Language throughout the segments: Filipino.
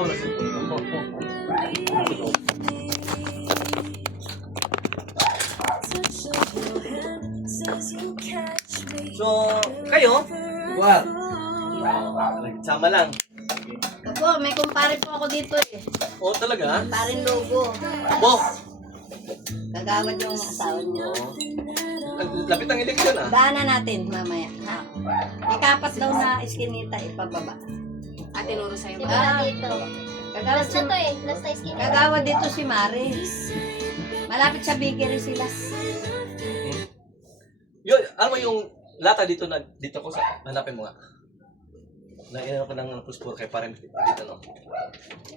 wala cellphone mo. So, kayo? What? Nagsama lang. Opo, may kumpare po ako dito eh. Oo, talaga? Kumparing logo. Abo! Kagawad yung mga asawa niyo. Lapit ang eleksyon ah. Daanan natin mamaya. Ha? May kapat daw na iskinita ipababa. Ate Loro sa'yo. Di ba dito? Kagawad, Last na to eh. Last na skin. kagawad dito si Mare. Malapit sa bakery sila. Yun, ano mo yung lata dito na dito ko sa hanapin mo nga. Nainom ko ng puspor kay parang dito no.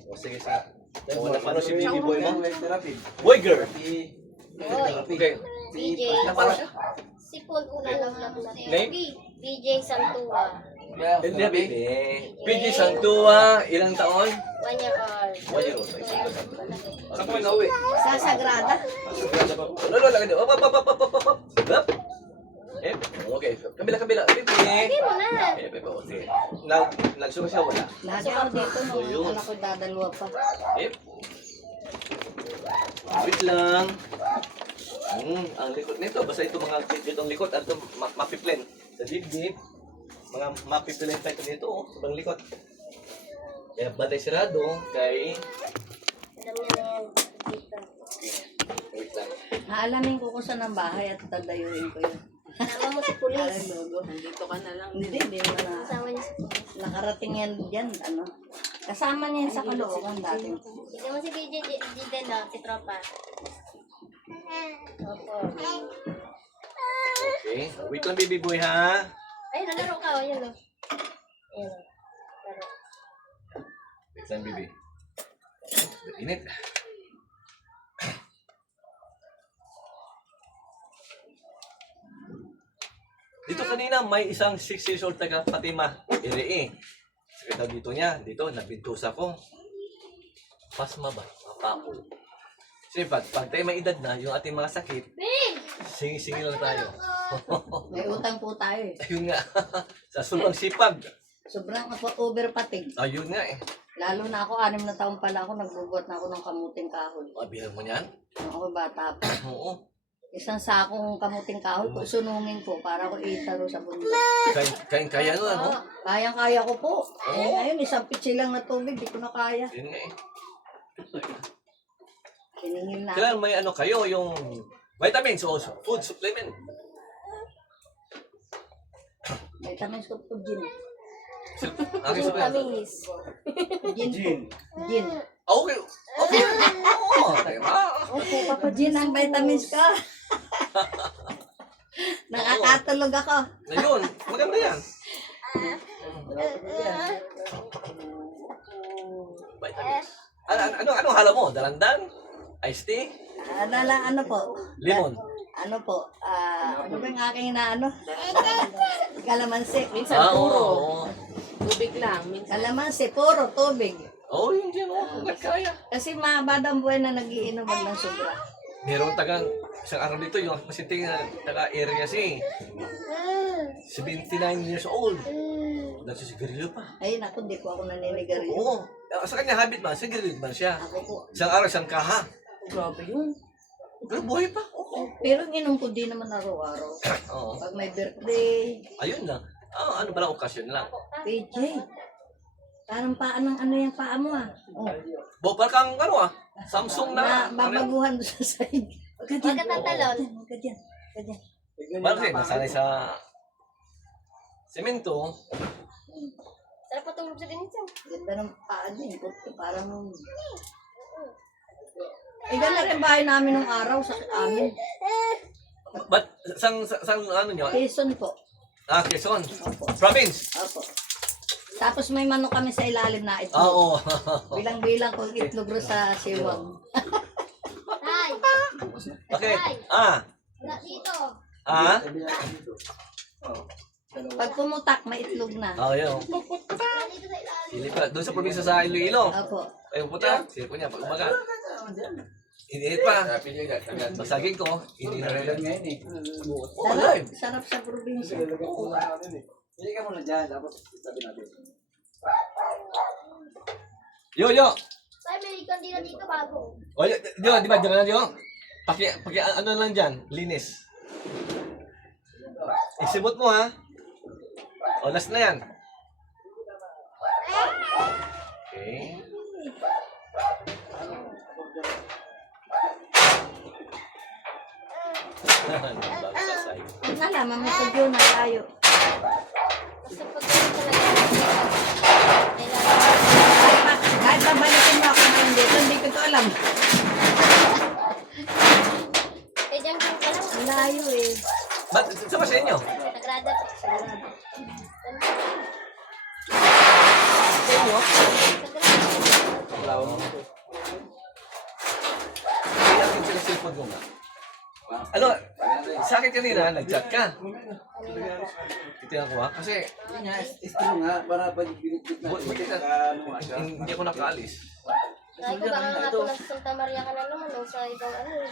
O sige sa. O paano si baby boy mo? Boy girl. Okay. BJ. Napano siya? Si Paul una lang lang na. Name? BJ Santua. Hindi baby. PG Santua, ilang taon? 1 year old. 1 year old. Saan ko nauwi? Sa Sagrada. Lolo, lagay dito. Up. Okay. Kabila. Baby. Hindi mo na. Okay. Nagsuka siya wala. Lagi ako dito nung Ayun. anak ko dadalwa pa. Wait lang. Ang likod nito, basta ito mga dito ang likod at ito mapiplen. Sa dibdib, mga mapiplen pa ito dito, sa bang likod. Kaya batay sirado kay... Alam niya na yan. Dito. Wait lang. Aalamin ko kung saan ang bahay at dadayuhin ko yun. Kasama mo si Parang Police. logo. Nandito ka na lang. Hindi mo na. Kasama niya si Police. Nakarating yan dyan, ano. Kasama niya yan sa Caloocan dati. Sige mo si BJ Jiden na, si Tropa. Opo. Okay. Wait lang baby boy ha. Ay, nalaro ka. Ayan o. Ayan o. Laro. Wait lang baby. Init. Dito kanina may isang 6 years old taga Fatima. Iri. Sakit dito niya. Dito, nabintusa ko. Pasma ba? Mapako. Kasi pag tayo may edad na, yung ating mga sakit, singi-singi lang tayo. May utang po tayo eh. Ayun nga. Sa sulong sipag. Sobrang over patig. Ayun nga eh. Lalo na ako, 6 na taon pala ako, nagbubuhat na ako ng kamuting kahoy. Mabihan mo niyan? Nung ako bata pa. Oo. Isang sakong kamuting kahoy, sunungin ko para ko itaro sa bundok. Kaya nun, ano? Kayang-kaya ko po. Eh, ngayon, isang pitsi lang na tubig, di ko na kaya. Yun nga eh. Hiningin na. Kailangan may ano kayo, yung vitamins o food supplement. Vitamins ko po, gin. Aking supplement. Tamis. Gin po. Gin. Okay. Okay. Oo. Okay, Papa Gin ang vitamins ka. Nakakatulog ako. Ayun. Maganda yan. Vitamins. Anong halo mo? Dalandan? Iced tea? Ano po? Lemon? Ano po? Ano ba yung aking inaano? Kalamansi. Minsan puro. Oo. Tubig lang. Minsan. Kalamansi, puro tubig. Oo, yun dyan. Oo, hanggat kaya. Kasi mabadang buwan na nagiinom ng sobra. Meron tagang isang araw dito, yung pasyente na taga-area si 79 years old. Nagsisigarilyo pa. Ay, naku, di po ako naninigarilyo. Oo. Sa kanya habit man, sigarilyo man siya. Ako po. Isang araw, isang kaha. Grabe yun. Pero buhay pa. Oo. Pero inom ko din naman araw-araw. Oo. Pag may birthday, Ayun lang. Ano ba lang okasyon lang. PJ. Parang paan ng ano yung paa mo ah. Oh, Bopal kang ano Samsung na. na babaguhan doon sa side. Huwag ka dyan. Huwag ka tatalon. Huwag ka dyan. Huwag ka dyan. Bakit? Nasanay sa semento. Sarap patulog sa ganito. Ganda ng paa niya. Parang eh, ganda rin bahay namin nung araw sa amin. Ba't sang ano nyo? Quezon po. Quezon. Opo. Province. Opo. Tapos may manok kami sa ilalim na itlog. Oo. Bilang-bilang kong itlog ro sa siwang. Tay. Okay. Wala dito. Pag pumutak, may itlog na. Yun. Wala dito sa ilalim. Silipa. Doon sa probinsya sa Iloilo. Opo. Ayun puta. Silipo niya. Pag umaga. Iniit pa. Basagin ko. Hindi na rin. Sarap, sarap sa probinsya. Hindi ka muna dyan, tapos sabi natin. Yo! Ay, may kandila dito bago. O, yo, di ba? Diyan na, yo. Paki, ano lang dyan, linis. Isibot mo, ha? O, last na yan. Okay. Nagsasay. Nalaman mo ko yun na tayo. Kasi pag ganun talaga, kailangan. Kahit babalikin mo ako ngayon dito, hindi ko to alam. Eh, dyan ko pala. Ang layo eh. Ba't, sa ba sa inyo? Sagrada. Sagrada. Kaya natin sila cellphone mo nga. Ano, sa akin kanina, nag-chat ka. Titinan ko ha, kasi Istro nga, para pag binigit na buti ka, ano nga siya. hindi ako nakaalis. Ay, ko baka nga po ng Santa Maria ka na naman, no, sa ibang ano eh.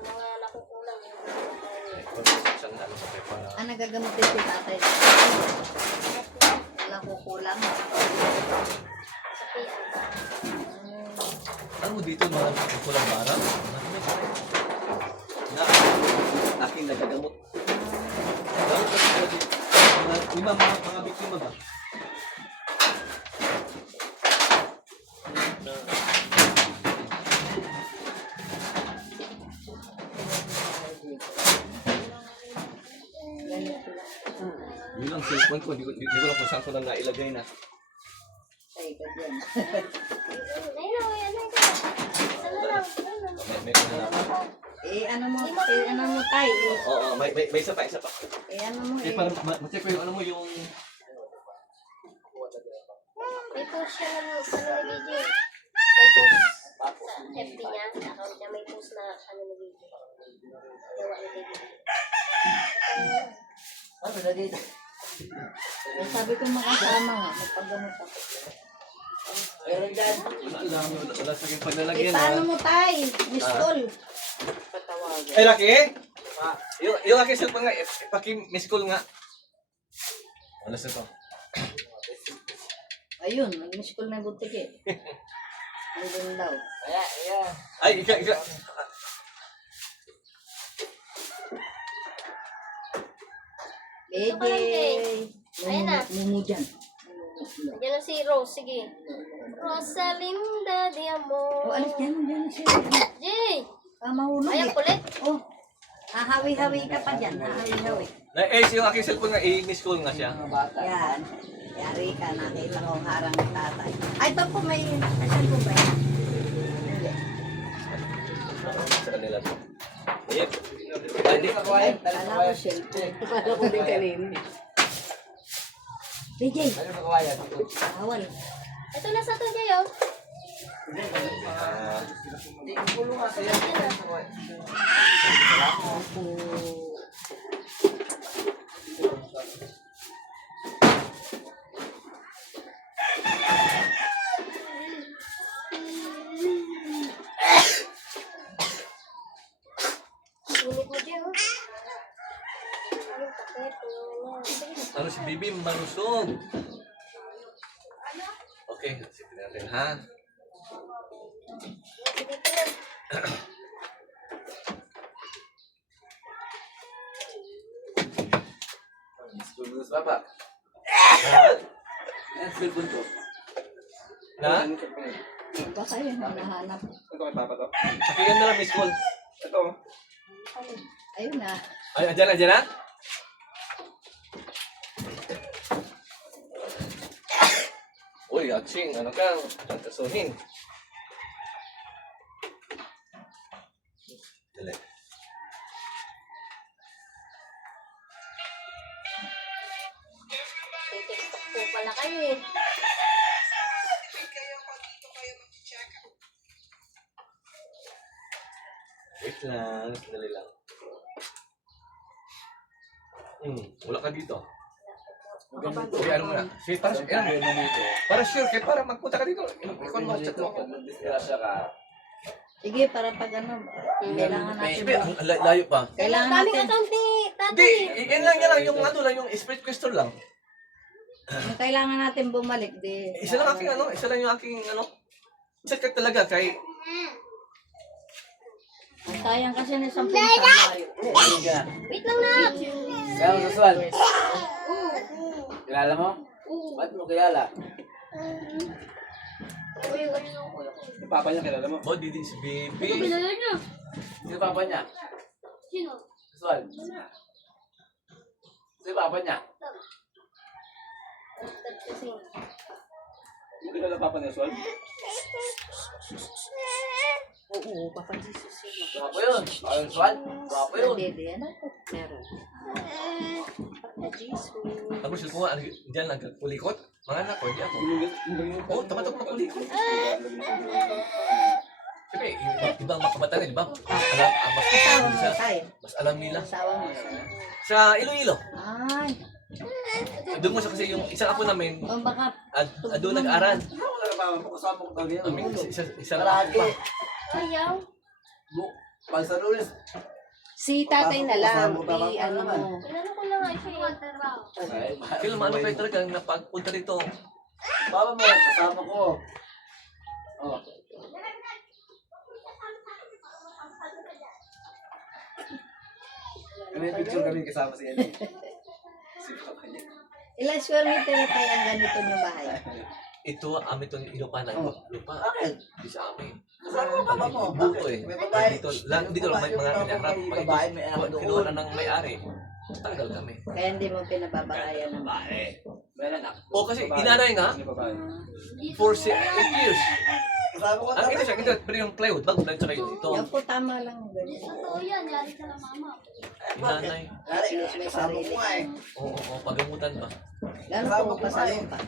Mga nakukulang eh. Isang ano sa pepa na. Ang nagagamot din si tatay. Wala ko kulang. Sa PI. Ano mo dito, mga kulang bara? Na, aking nagagamot. Mga biktima ba? Yun ang cellphone ko, di ko lang kung saan ko lang nailagay na. Ay, ganyan. Ayun na, ayun na. Isa na lang. Ayun na. May pinanapan. Ano mo tayo. Oo, may isa pa. Ano mo Eh, para ma-check ko yung ano mo yung... May post siya ng ano na video. May post sa FB niya, sa account niya, may post na ano na video. Gawa ni David. Ano na dito? Sabi ko makasama nga, magpagamot ako. Pero dyan, Wala sa aking eh panlalagyan paano mo tayo? Miss call. Patawagan. Eh, Laki? Yung aking cellphone nga, paki-miss call nga. Wala sa to. Ayun, nag-miss call na butik eh. Ayun daw. Ay, ika. Bebe. Ayan na. Mumu dyan. Diyan na si Rose, sige. Rosalinda de Amor. O, alis dyan siya. Jay! Mahulog Ayan, eh. kulit. Oh, hahawi-hawi ka pa dyan. Hahawi-hawi. Yung aking cellphone nga, i-miss call nga siya. Yan. Yari ka, nakita ko harang ng tatay. Ay, ito po may nasan po ba yan? Hindi. Sa kanila to. Ayan. Ay, hindi. Ay, alam ko cellphone. Akala ko din kanina. DJ, awal. Ito na sa ito, Jay, oh. Ah, Init mo, Jay, oh. Ayun, takip. Sige. ano si Bibi, malusog. Okay, sipin natin ha. Sige, ito na. Istro Papa. Ha? Ayan, cellphone ko. Na? Baka yun, hanahanap. Ito kay Papa to. Sakihan na lang, miss call. Ito. Ayun na. Ay, andyan na? Uy, Aching, ano ka? Kasuhin. Dali. TikTok po pala kayo, eh. Wait lang, sandali lang. Wala ka dito. Okay, ano muna? Sige, para sure, kaya para magpunta ka dito. Ikaw mo, chat mo ako. Disgrasya ka. Sige, para pag ano, kailangan natin. Sige, ang layo pa. Kailangan Daming natin. account ni Hindi, tatay. yan lang, yung ano lang, yung spirit crystal lang. Kung kailangan natin bumalik, di. Isa lang aking isa lang yung aking check ka talaga kay Ang sayang kasi na 10 January. Wait lang na! Kaya mo Saswan? Kilala mo? Ba't mo kilala? Yung papa niya kilala mo? oh, didi si baby. niya. Sino papa niya? Sino? Saswan? Sino papa niya? Kasi, Hindi kilala papa niya, Saswan? Oo, Papa Jesus yun. Guwapo yun. Ayun, Saswan? Guwapo yun. Dede, ano? Meron. Papa Jesus. Tapos yung mga diyan nagkulikot. Mga anak ko, di ako. Oh, tama-tama kulikot. Siyempre, ibang makabata rin, di ba? Asawa mo tayo. Mas alam nila. Asawa mo. Sa Iloilo. Ay, Doon mo siya kasi yung isang apo namin, o baka doon nag-aral. Wala na pa, kasama ko talaga Kami, yan. isang apo pa. ayaw. Pag sa lunes, Si tatay na lang. Papasok, I, ano mo. Inano ko lang nga siya yung trabaho. Kailan maano kayo talaga napagpunta rito? Papa mo, kasama ko. Oh. May picture kami kasama sa yan. Si papa niya. ilang square meter na tayo ang ganito yung bahay. Ito, amin itong ilupanan. Lupa. Bakit? Di sa amin. Kasama mo papa mo. Buko eh. May babae. Dito lang may mga inaharap. May babae, may anak doon. Kinuha ng may-ari. Tanggal kami. Kaya hindi mo pinababakayan ng Babae. May anak. O kasi inanay nga, May babae. for 8 years. Kasama ko Ang ito siya, ito, pero yung plywood, bago lang tsaka yung ito. Yan po tama lang ganito. Totoo yan, yari ka lang mama. Inanay. Kasama ko nga eh. Oo, pagamutan ba? Gano'n po pasalo pa?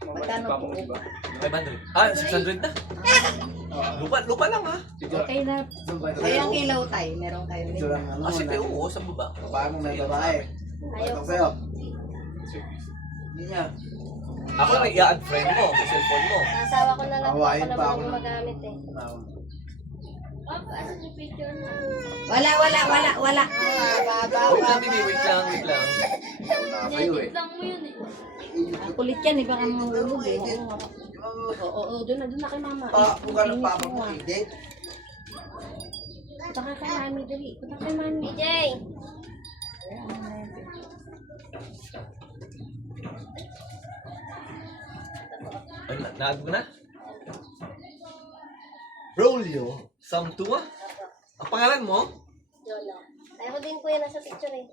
Magkano po po? 500. Ah, 600 na. Lupa lang ha. Okay na. Kaya ang ilaw tayo, meron kayo rin. Picture ang ano. Kasi oo, sa baba. Babae mo may babae. Ayaw Ito ko. sa'yo. Hindi niya. Ako lang i-add friend mo sa cellphone mo. Nasawa ko na lang po ako Hawain pa naman ako ang ng- gumagamit eh. Papa, asan yung picture na? Wala. Wait lang, baby, wait lang. Wala kayo eh. lang mo yun eh. Ang kulit yan, iba kang mahulog eh. Oo, doon na kay mama. Buka ng papa mo, edit. Punta ka kay mami, dali. Punta kay mami. DJ! Ay, naag mo na? Brolio Samtua? Ang pangalan mo? Lolo. Ayaw ko din po yan nasa picture eh.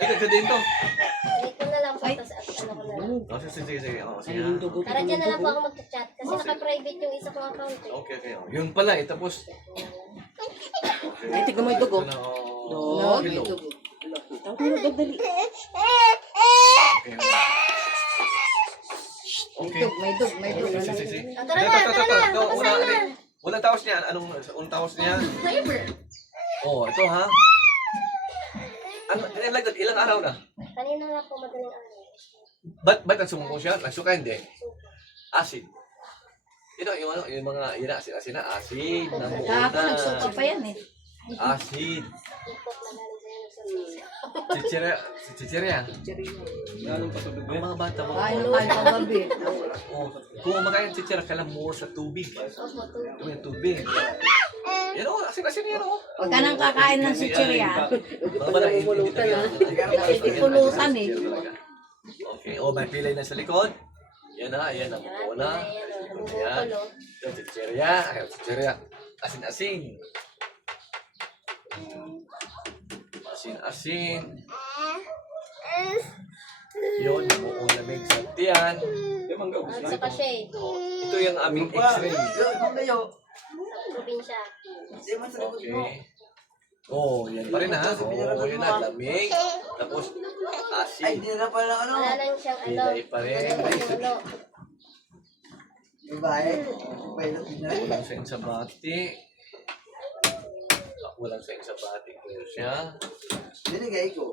Ay, ka din to. Delete ko na lang po, tapos ano ko na lang. Oh, sige. Oh, sige. Yung dugo. Tara dyan na lang po ako mag-chat. Kasi naka-private yung isa kong account eh. Okay. Oh. Yun pala, tapos. Ay, tignan mo yung dugo. Ito na, No, hello. dugo. Tawag mo na, dali. Okay. May dug. Sige. Tara na. Ito, Papasay na. unang taos niya. Unang taos niya? Cyber. Oh, ito ha. Ilang araw na? Kanina nga po madaling araw. Ba't nagsumuko siya? Nagsuka hindi? Acid. Ito, yung mga, yun na, asin na, acid. Kahapon nagsuka pa yan eh. Acid. Ikot na galing sa inyo sa Chichirya. Ganun patubig mo Yung yan? mga bata mo. Kain ng gabi. Oh, kung kumakain ng chichirya, kailangan mo sa tubig. Yung tubig. Yan o, asin yan o. Huwag ka nang kakain ng sichirya. Mga bata, hindi talaga. Ipulutan eh. Okay, may pilay na sa likod. Yan na, ayan, nabuko na. Ayan. Yung chichirya. Ayun, chichirya. Asin-asin. Asin-asin. Yun, nabuko na may sa tiyan. Yung mangga, gusto At na. saka siya eh. Ito yung aming x-ray. Yung kayo. Sa probinsya. Hindi man sa likod mo. Okay. Oh, yan pa rin ha. Oh, yun na, lamig. Tapos, Ay, asin. hindi na pala ano. Wala lang siyang ano. Pilay pa rin. Ano. Yung bahay. Pwede na pinay. Walang sa insabati. Walang sa insabati. Clear siya. Binigay ko.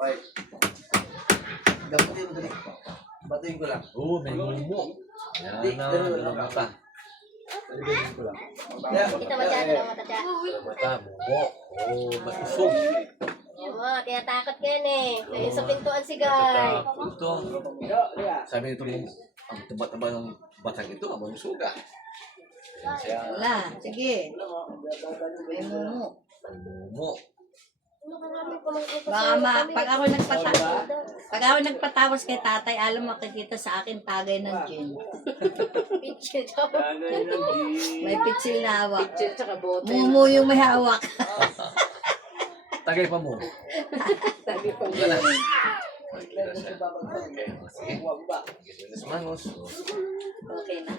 Okay. Gamutin mo dali. Batuin ko lang. Oh, may mumo. Yan na, dalawang mata. Batuin ko lang. Kita mo dyan, dalawang mata dyan. Dalawang mata, mumo. Oh, matusog. Oo, tinatakot ka yan eh. Ayun sa pintuan si Guy. Ito. Sabi nito mo, ang taba-taba ng batang ito, ang suga. Siya, Wala, sige. May mumu. mo. Baka pag ako nagpatawas kay tatay, alam makikita sa akin tagay ng gin. Picture daw. May pitsil na hawak. Picture tsaka bote. Mumu yung may hawak. Tagay pa mo. Sabi pa mo. Wala. Magkita siya. Okay, sige. Ginulis mangos. Okay na.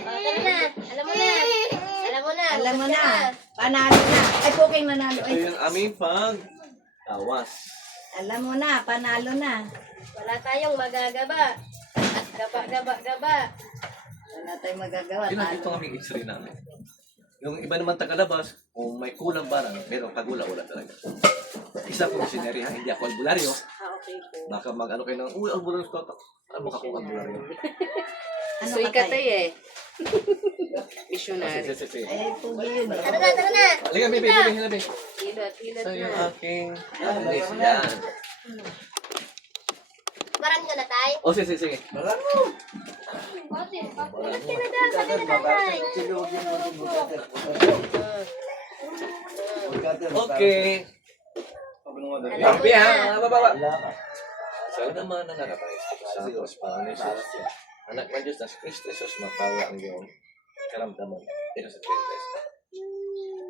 Tara na. Alam mo na. Alam mo na. Alam mo Basta na. Panalo na. Ay, puking nanalo. Ito Ay, yung aming pag-tawas. alam mo na. Panalo na. Wala tayong magagaba. Gaba. Wala tayong magagawa. Yun ang ito Talo. ang aming x-ray namin. Yung iba naman tagalabas, kung may kulang barang, pero pag-ula-ula talaga. Isa ko sineri ha, hindi ako albularyo. Okay po. Baka mag-ano kayo ng, uy, albularyo ko. Ano ba kung albularyo? Ano So, ka ikatay tayo? eh. Missionary. Sige. Ay, pugi yun eh. Tara na. Halika, baby, baby. Hilot Ito yung na. aking alis yan. Marami ka na, tay. O, sige. Bakit ka na daw? Sabi na tatay. Okay. Baby ha, baba. Sa naman na narapay. Santos, Panginoon Jesus. Anak ng Diyos na si Kristo Jesus, mapawa ang iyong karamdaman. Ito sa Trinidad.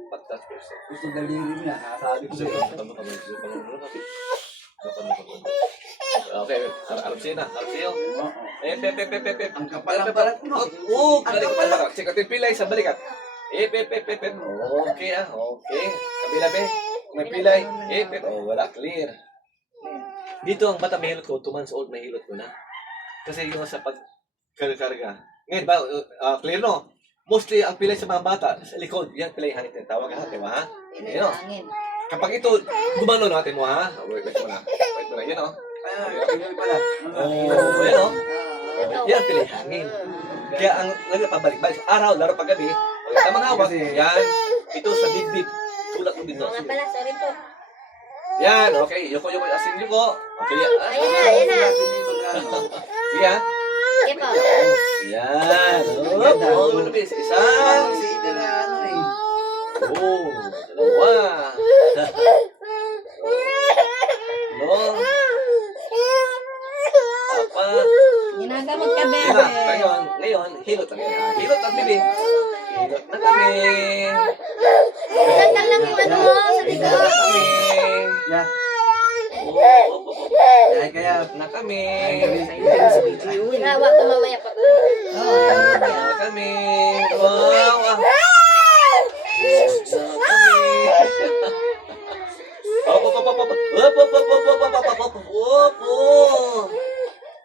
Pagtas Kristo. Gusto daliri niya, sabi ko sa'yo. Okay, harap sa'yo. Ang kapalang-palat mo. Oo, balik ka pala. Sikatin pilay sa balikat. Okay okay. Kabila be. May pilay. Wala, clear. Dito ang bata may hilot ko, 2 months old may hilot ko na. Kasi yung sa pagkarga. Ngayon ba, clear no? Mostly ang pilay sa mga bata, sa likod, yan pilay hangit na tawag ha, di ba ha? Yun o. Hangin. Kapag ito, gumano natin mo ha? Wait mo na, yun o. Ayun pala. Oh, yun o. Ito. Yan pilay hangin. Kaya ang pabalik-balik sa araw, laro pag gabi, pag tamang hawak, yan, ito sa dibdib. Tulak mo din no. Mga pala, sorry po. Yan, okay. Yuko, asin yuko. Okay, Ayan na. sige ha. Sige po. Yan. Oh, lumabis. Isa. Si Ida na ano eh. Oh, dalawa. No. Apat. Ginagamot ka, Yun bebe. na. Ngayon, hilot lang yan. Hilot ang bibi. Hilot na kami. Sandal lang yung ano mo sa Hilot likod. na kami. Yeah. Oh, Kaya kaya. na kami. Ginawa ko mamaya pag Na kami. Wow.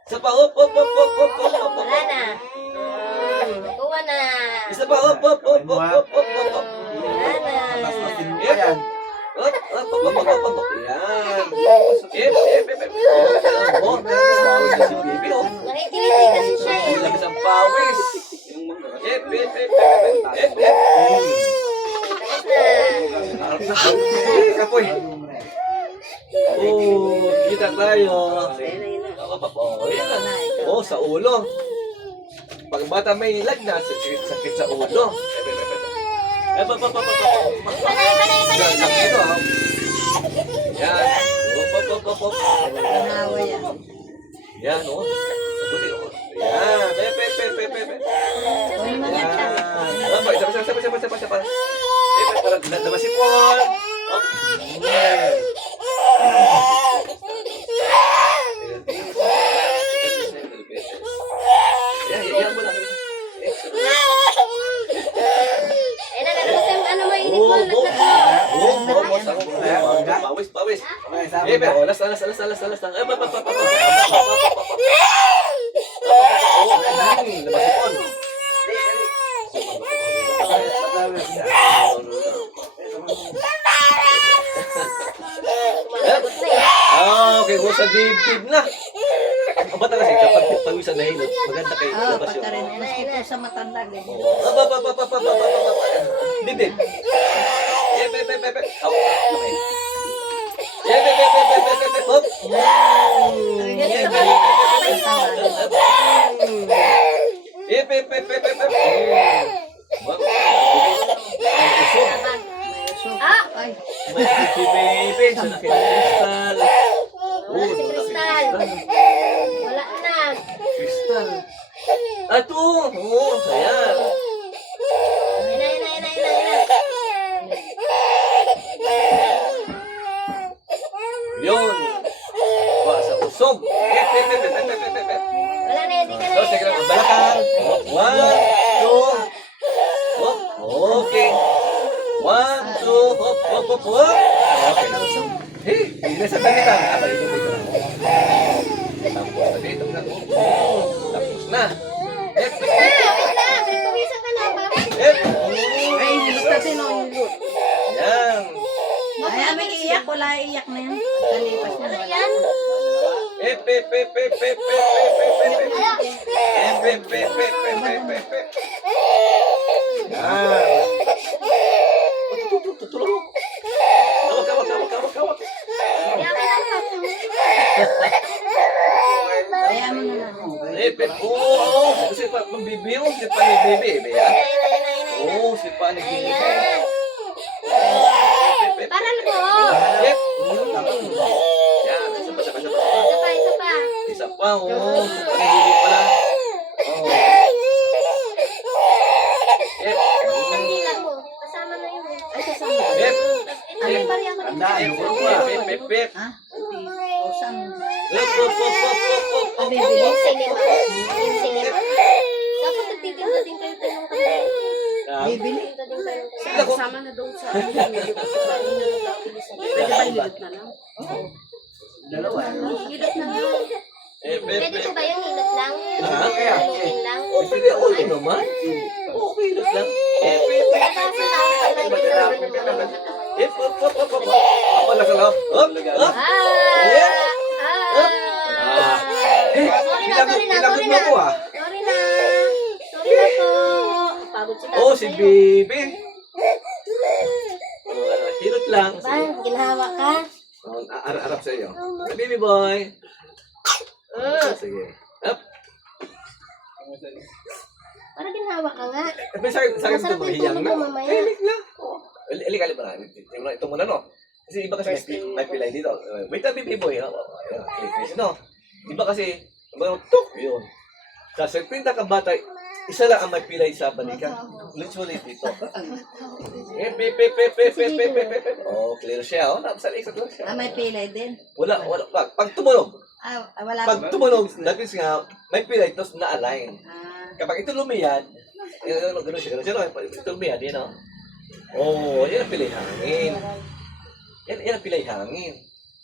Isa pa, wala na. Kuha na. Isa pa, Wala na. Mas-masin mo pa yan. Nakikiliti kasi siya eh. Labis ang pawis. Tapos na. Kapoy. Oh, kita tayo. Oh, sa ulo. Pag bata may lagnat, sakit sa ulo. Ito ah. Yan. Ginawa yan. Yan, oh. Buti, oh. Yan. Pepe. Huwag mo Yan. yan. Alam ba, isa pa. Parang nabasip mo. Yan mo lang. Eh, nalabas yung ano mo, init mo. Pawis. Okay, sabi Eh, pero ka. last. Nabasipon. Sumagot na eh. Okay, kung sa dibdib na. Ang bata kasi kapag pawisan na hilot, maganda kayo Oo, labas yun. pagka rin. Maski po sa matanda, ganyan. Dibdib. Ep, ep, ep, ep, ep. Oh, okay. Ep, ep, ep, ep, ep, ep, ep, hop. Ganito ba? Ay, tama. Ep, ep, ep, ep, ep, ep. Hop. Ang usok. Ah! Ay, May si baby. Sa laki ng kristal. Wala si Crystal. Wala na. Kristal. Ato! Oo, ayan. Ayun na, ayun na, ayun na, ayun na, ayun na. Yun. Wa sa usog. Ep, ep, ep, ep, ep, ep, ep, ep. Wala na, hindi ka na. Tapos, sige lang, balakang. One, two. Hop, okay. One, two, hop, hop, hop, hop. Okay. Hey, hindi na sa tanitan. Aba, ito, ito. Tapos, dito na. Tapos na. Ep, ep, Wait lang, may pumisan ka na ba? ep. Ay, hilot natin o hilot. Yan. ay, may iyak. Wala iyak na yan. Kalipas na. Wala yan. Ep, ep, ep, ep, ep, ep, ep, ep, ep, ep. Ep, ep, ep, ep, ep, ep, ep, ep. Yan. Tutulong mo. Kawak. Kaya ka lang pa. Kaya mo na lang. Ep, ep, oo. Kasi pa, mabibiyo. Si pa ni baby, ba yan? Ayun na, ayun na, ayun na. Oo, si pa ni baby. Ayan. Ep, ep, Paral mo. ep. Yan, isa pa. Isa pa, isa pa. Isa pa, oo. Si pa ni baby pala. Oo. Ep. Ang dila mo. Kasama na yun. Ay, kasama. Ep. Ito, may bari ako dito. Ep, ep, ep. Ha? O, saan? Ep, hop, hop, hop, hop, hop. Ah, bibili? Yung cinema. Yung cinema. Dapat nagtitinda din kayo tayo ng kamay. Bibili? Nagtitinda din kayo ng kamay. Ako. Kasama na doon sa ano, hilot. Pwede ba hilot na lang? Dalawa. Hilot na lang. Ep, ep, Pwede po ep. ba yung hilot lang? Ah, kaya. Hilutin lang? Pwede, okay naman. Okay lang. Ep, ep, ep. Kasi tao ka lang dito naman ng mga katawan. Ep, hop, hop, hop, hop. Ako na sa loob. Hop, hop. Ah! Ah. Ah! Sorry na, sorry na, sorry na. Pinagot mo ako, ah. Sorry na. Sorry na po. Pagod si Oh, Tata si sa'yo. baby. Hilot lang. Ba, ginawa ka? Arap sa iyo. Baby boy. Sige. Up. Para ginawa ka nga. Sakit Masarap ito yung mahiyang tulog na. mo mamaya. Hilig na. Alikali ba na? Ito muna, no? Kasi iba kasi may pilay dito. Wait lang, baby boy. No? Iba kasi, tuk, yun. Sa 50 ka bata, isa lang ang may pilay sa balikan. Literally dito. Oh, clear siya. Oh, sa isang lang siya. Ah, may pilay din. Wala. Pag tumunog, Ah, wala. pag tumunog, that means nga, may pilay, tapos na-align. Ah, Kapag ito lumiyad, gano'n siya, pag ito lumiyad, yun o. Oh, yan ang pilay hangin. Yan ang pilay hangin.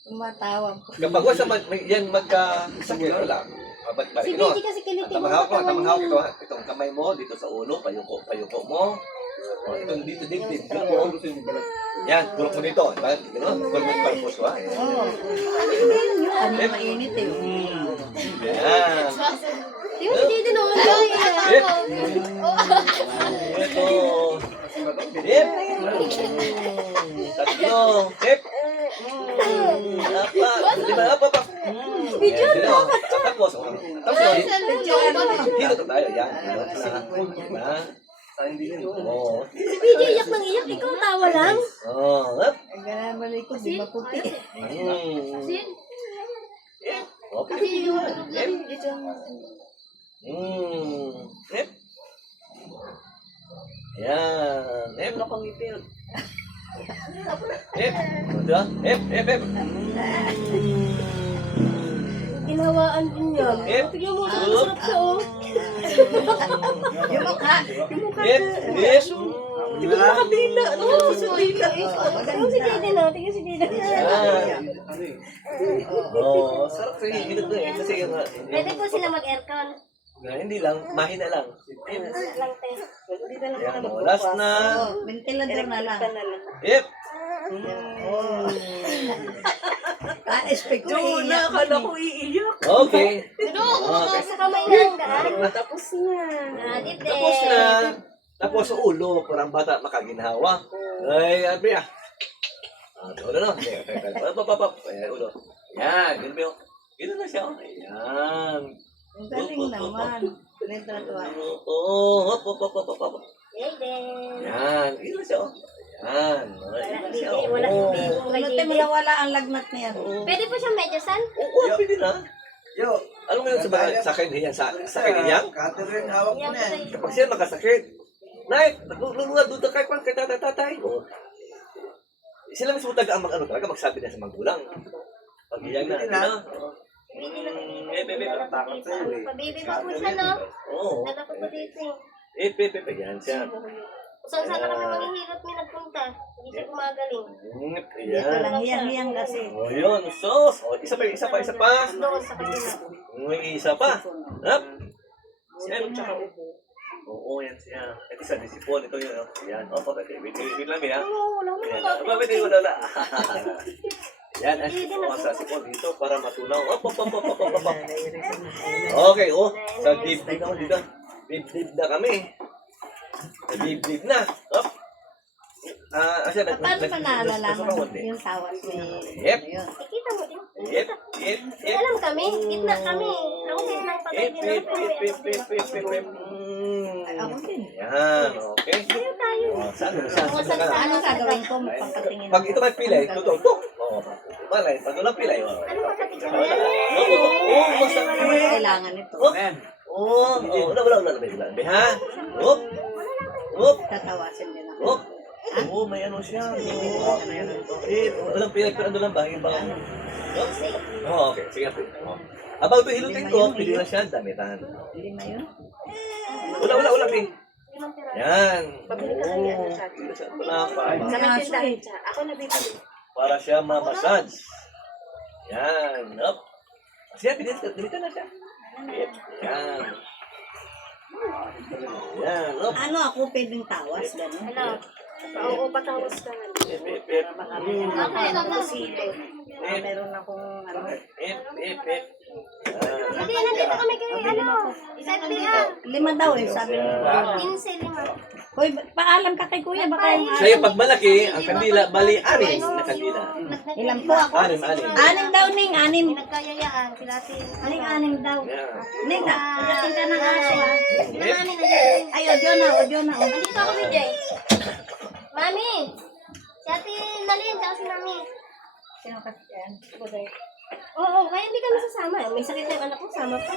tumatawag. Kapag wasa, yan magkasakit lang. Mabalik, Si no? Gigi kasi kilitin mo Tamang katawan hawak mo. itong kamay mo dito sa ulo, payuko mo. Oh, itong dito dibdib mo. Yan, tulok mo dito. Gano'n, tulok mo palpos ko. Oo. Ano yung mainit eh. Yan. Di ba si Gigi naman lang? Hip. Ito. Hip. Tatlo. Hip. Apat. Lima. Apat. Video na. Tapos. Hilo to tayo. Yan. Na. Oo. Si Gigi iyak ng iyak, ikaw tawa lang. Oo. Hop. Ang ganang malikot, di ba puti? Sin? Okay. Kasi yung tulog lang. Hip. Yan. Hip. Ano kang ipil? Hip. Diba? Hip. Hip. Hip. Ginawaan din yan. Hip. Tignan mo, sarap siya oh. Yung mukha. Hip. Hip. Di ba nakadila? No, sa dila. Tignan si Gigi na, tignan si Gigi. Yan. Oo. Sarap sa hilot na eh. Kasi yung... Pwede po sila mag-aircon. Hindi lang. Mahina lang. Lang te. Yan. Last na. Oh, ventilador na lang. Hip. Ka-expect ko Yung una, iiyak. akala ko iiyak. Okay. Sa kamay lang daan. Tapos na. Dip Tapos na. Tapos sa ulo, parang bata makaginhawa. Ay, abi ah. Ulo no. Ayan, ulo. Yan, ganun ba yun? Ganun na siya. Ayan. Ang galing naman. Pinagtatuwa. Oo, hop. Yay, din. Yan, ganun na siya. Ayan. Ganun na siya. Wala Oo. hindi ko kay Tuloy mo JJ. wala ang lagnat niya. Pwede po siya medyosan? Oo, pwede na. Yo, Ano mo yun sa mga sakit niya? Sakit niya? cutter rin hawak mo Yan na po yan. tayo. Kapag siya makasakit, Nay, naglulungan doon kay kwan kay tatay. Oh. Sila mismo taga ang mag-ano talaga magsabi na sa magulang. Pag iyan na, ano? Bebe, Takot sa'yo eh. Pabibi pa po siya, no? Oo. Natakot po dito eh. Yan siya. Saan sana kami manghihirap may nagpunta. Hindi siya gumagaling. Dito Yan. lang hiyang-hiyang kasi. Oh, yun. Sos. Oh, isa pa. Doon sa kanila. May isa pa. Hop. Yan, tsaka oo, yan siya. Ito sa disipon. Ito yun. Yan. Oh, wait lang, ha? Oo, wala mo Yan. na Wait, wala. Yan, ay, sa sipon dito para matunaw. Op. Okay, oh. Sa dibdib na dito. Dibdib na kami. Sa dibdib na. Op. Paano pa naalalaman yung tawas ni... Yep. Yun. Ikita mo din. Yep. Alam kami, gitna kami. Ako din ang patay din ako. Ako din. Yan, okay. Kaya tayo. Oh, saan ka? Ano gagawin ko? Magpapatingin. Pag ito may pilay, tutok. Oh, malay. Pag walang pilay, oh. Ano makapit ka na yan? Oh, basta. Kailangan ito. Wala. Ha? Op. Tatawasin din ako. Oh, oh, may ano siya. Walang pilay, pero ano lang ba? Yung bang... Oh, okay. Sige po. Oh. Abang ito hilutin ko, pili na siya, damitan. Lima yun? Wala, Pi. Limang piraso. Yan. Pabili ka kaya ng chat. Pili na siya. Palapa. Sa nagtindahan siya. Ako nabibili. Para siya ma-massage. Yan. Up. Siya, pilitan na siya. Yan. Yan. Up. Ano ako pwedeng tawas? Ganun. Ano? Oo, patawas ka na. Okay, Meron akong ano. Hindi, nandito kami kay ano. Setli ah. 5 daw eh, sabi ni Kuya. 15, 5. Hoy, paalam ka kay Kuya, baka yung... Sa'yo pag malaki, ang kandila, bali, anis na kandila. Ilan po ako? Anim. 6 daw, Ning, 6. Nagkayayaan, pilatin. Aning 6 daw. Yan. Ning, pagdating ka ng aso ah. Hindi namin nandiyan. Ay, audio na. Nandito ako ni Jay. Mami! Si Ate Lalin, tsaka si Mami. Sino kasi yan? Oo, kaya hindi kami sasama. May sakit na yung anak ko, sama pa.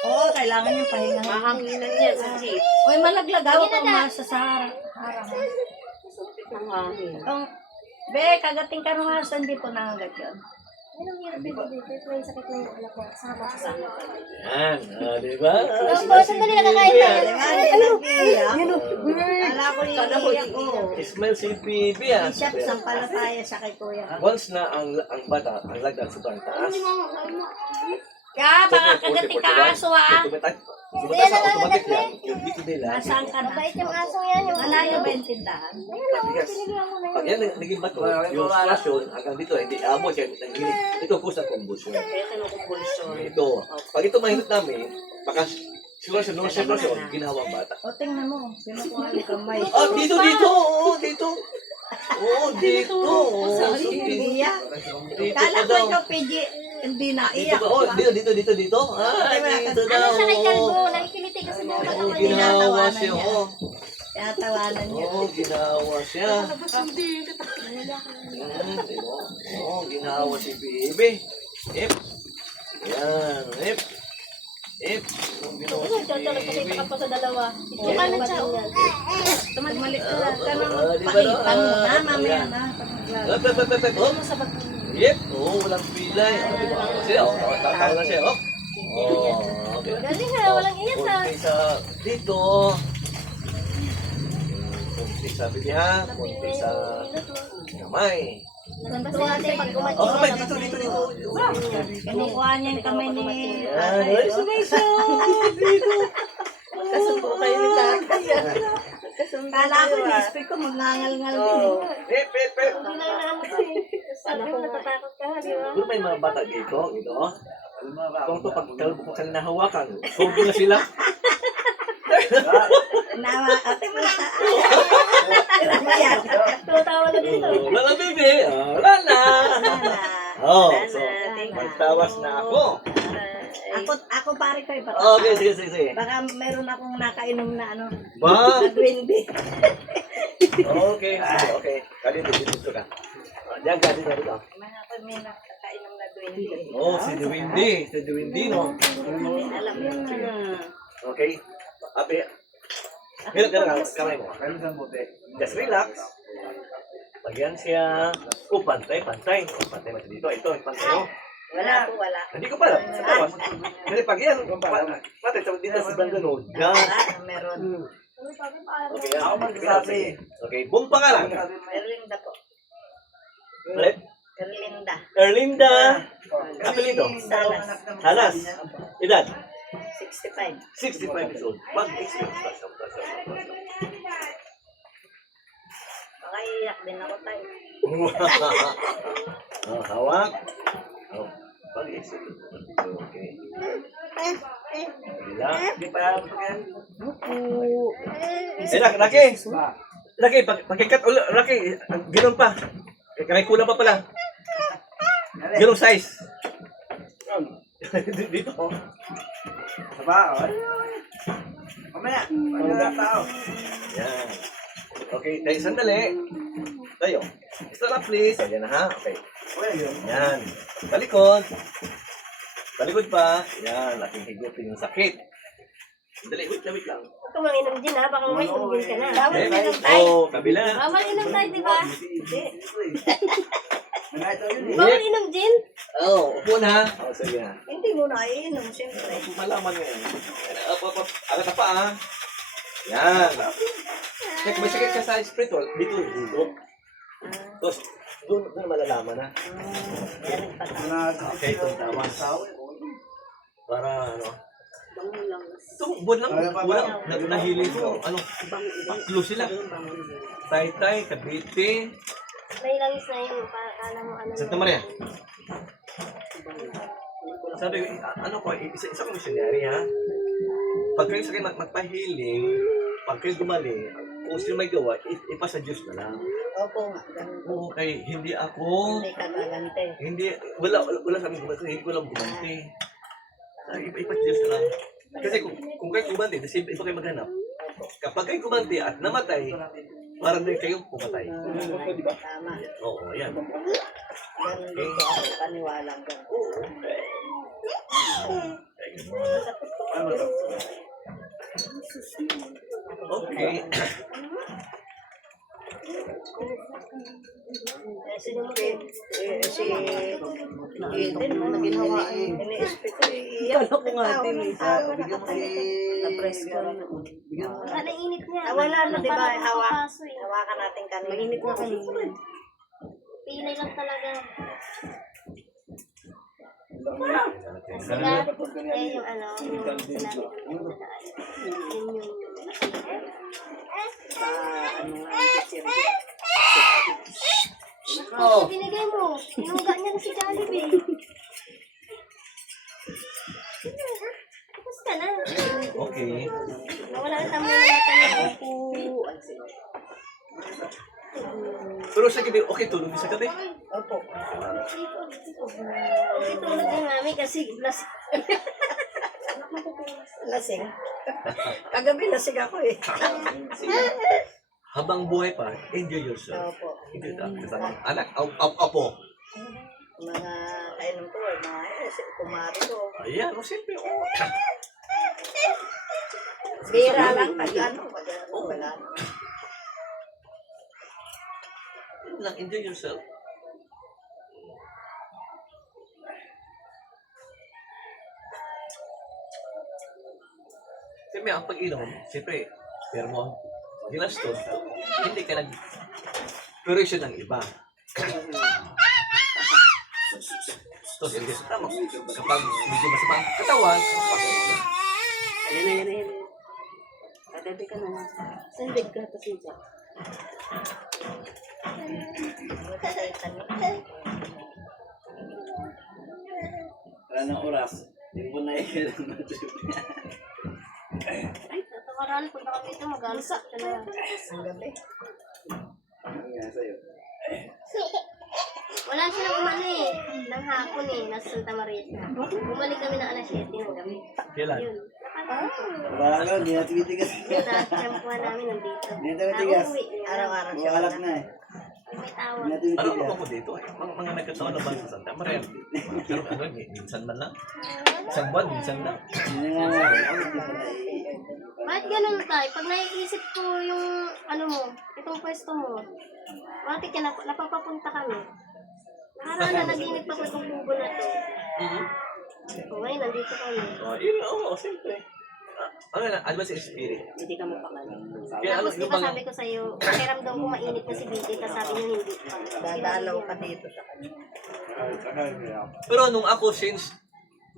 Oo, kailangan yung pahinga. Mahanginan niya sa jeep. Hoy, malaglagaw Sige na, ka da. umasa sa harang. Ng hangin. Be, kagating ka ng aso, hindi po nangagat yun. Yan ang hirap dito dito. May sakit na yung anak ko. Sama. Yan. Di ba? Opo, sandali nakakain tayo. Ala ko iiyak ko. Ismail si Bibi ah. Bishop, sampalataya sa kay Kuya. Once na ang bata, ang lagdan sobrang taas. Kaya, baka kagating ka aso ah. Tumataas na automatic yan. Yung dito nila. Nasaan ka na? Mabait yung asong yan. Yung Malayo ba yung tindahan? Yes. Pag yan naging bato, yung flasyon hanggang dito, hindi abot yan. Ito po sa combustion. Kaya kinukupulsyon. Ito. Pag ito mahirap namin, baka sirasyon, nung sirasyon, ginawang bata. O, tingnan mo. Pinukuha yung kamay. Ah, dito! Oo, dito! Oo, dito! Oo, Iya. dito Kala pa ko daw. ikaw, PG, hindi na Dito iyak. ba? Oh, dito. Ah, dito daw. Ano siya kay Kalbo? Nakikiliti kasi mga Oo, katawan niya. ginawa siya. Oo, Tinatawanan niya. ginawa siya. Oo, ginawa si Bibi. Ip. Yan, ip. Ginawa si Bibi. Ka pa sa dalawa. Ito ka na siya. Tumalik ka lang. Di ba Pakipan mo na, na? mamaya Ayan. na. Yep, walang pilay. Di ba? Kasi, tatawa na siya. Okay. Galing ha, walang iyak ha. Punti sa dito. Punti sa bibiha. Punti sa kamay. Gusto natin pag umating. Oh, kamay, dito. Kinukuha niya yung kamay ni... Yan, ay, sumasaw. Dito. Kasubo kayo ni tatay. Kala ko, ni-speak ko, magngangal-ngal din. Ip. Hindi na inaano ko eh. Sabi ko natatakot ka ha, di ba? Kung may mga bata dito, kung ito pag kalbo ko kanina hawakan, sobo na sila. Nawa, ate mo na. Tira mo yan. Tumatawa na dito. Wala na, baby. Wala na. Oh, so, Tingnan. magtawas na ako. Ako pare ko iba. Okay, sige. Baka meron akong nakainom na ano, Ba? na Dwindie. Okay. Dito ka. Diyan ka, dito. Mga ako may nakainom na Dwindie. Oh, si Dwindie, no? Alam mo yun. Okay. Ape. Hirap ka na kamay mo. Meron siyang buti. Just relax. Pagyan siya. Oh, pantay. Pantay mo siya dito. Ito, pantay mo. Wala po, wala. Hindi ko pala. Sa tawas. Kasi pag yan, pantay dito sa bandunod. Yan. Meron. Okay, ako magsasabi. Okay, buong pangalan. Erlinda po. Ulit. Erlinda. Erlinda. Apelido. Salas. Salas. Edad. 65. 65 years old. Mag-experience pa siya. Baka iyak din ako tayo. Oh, hawak. Oh, pag-experience. Okay. Bila. Hindi pa yan. Laki, pagkikat ulit. Laki, ganoon pa. Kaya kulang pa pala. Ganong size. Dito. Saba, oh. Mamaya. Mamaya tao. Yan. Okay, tayo sandali. Tayo. Stand up please. Ayan na ha. Okay. Uy, yun. Yan. Talikod. Talikod pa. Yan. Ating higupin yung sakit. Dali, wait lang. Huwag ka manginom din ha, baka may inom din ka na. Bawal inom tayo. Oh, kabila. Bawal inom tayo, di ba? Ito yun eh. Bawal inom gin? Oh, upo na. Oh, sige na. Hindi mo na iinom, siyempre. Malaman mo yan. Up. Agad pa ah. Yan. Kaya kung may sakit ka sa spiritual, dito. Tapos, doon malalaman na. Meron pa tayo. Okay, itong tama. Para ano. Bango lang. Itong buwan lang. Nahiling ko. Ano, aklo sila. Taytay, Cavite. May langis na yun, para kala mo ano. Santa Maria. Sabi, ano ko, isa kong missionary ha. Pag kayo sa kayo magpahiling, pag kayo gumaling, kung sino may gawa, ipasa Diyos na lang. Opo nga, ganun po. Okay, hindi ako, Hindi ka gagante. wala sa amin gumanti, hindi ko lang gumanti. Ipasa Diyos na lang. Kasi kung kayo gumanti, kasi iba kayo maghanap. Kapag kayo gumanti at namatay, parang din kayo pumatay. Tama. Oo, yan. Ganun din po ako paniwala. Ano to? Okay. Si Eden, ano ginawa eh. Ini-expect ko iiyak. Kala ko nga din eh. Bigyan mo kay... Na-press ko. Bigyan mo. Wala init niya. Wala na, di ba? Nakakaso eh. Hawakan natin kanina. Mainit na kanina. Pilay lang talaga. Sila. Sila, eh yung ano, yung sinabi ko na yun yung Ano nga, siyempre. oh. Binigay mo. Inuga niya na si Jollibee. Tapos ka na. Okay. Nawala na tamo yung mata niya. Pero sa gabi, okay, tulog sa gabi. Opo. Okay, tulog yung mami kasi Lasing. Kagabi lasing ako eh. Habang buhay pa, enjoy yourself. Opo. Enjoy that. Kasama anak, apo. Mga kainom ko, mga kumari ko. Ayan, o siyempre, oh. Bira lang pag ano, wala na. Yun lang, enjoy yourself. Siyempre, ang pag-inom, siyempre, pero mo ang ginastos, hindi ka nag-curation ng iba. Tapos, hindi sa tama. Kapag medyo masama ang katawan, Ayan na. Kagabi ka na. Sandig ka tapos ito. Wala ng oras. Hindi mo na ikilang na Ay, tatawa nakaraan, punta kami dito, mag-alsa. Ang gabi. Ano nga sa'yo? Wala silang umano eh. Nang hapon eh, nasa Santa Maria. Bumalik kami ng alas 7 ng gabi. Kailan? Yun. Nakakatawa. Wala ka, hindi na tumitigas. Yun, natiyempuhan namin nandito. Hindi na tumitigas. Nauwi niya. Araw-araw siya. Bumalak na eh. May tawag. Hindi na Ano tumitigas. ako dito? Mga nagkataon na ba sa Santa Maria? Pero ano, minsan man lang. Isang buwan, minsan lang. Hindi na nga. Hindi pa Bakit ganun tayo? Pag naiisip ko yung ano mo, itong pwesto mo, bakit ka napapapunta kami? Nakaraan na naginip ako itong kubo na to. O ngayon, nandito kami. Oh, yun, oo, siyempre. Ano na, advance spirit. Hindi ka mapakala. Kaya ano, Tapos di yung ba bang, sabi ko sa'yo, pakiramdam ko mainit na si BJ, tapos sabi niya hindi. Dadalaw ka dito sa kanya. pero nung ako since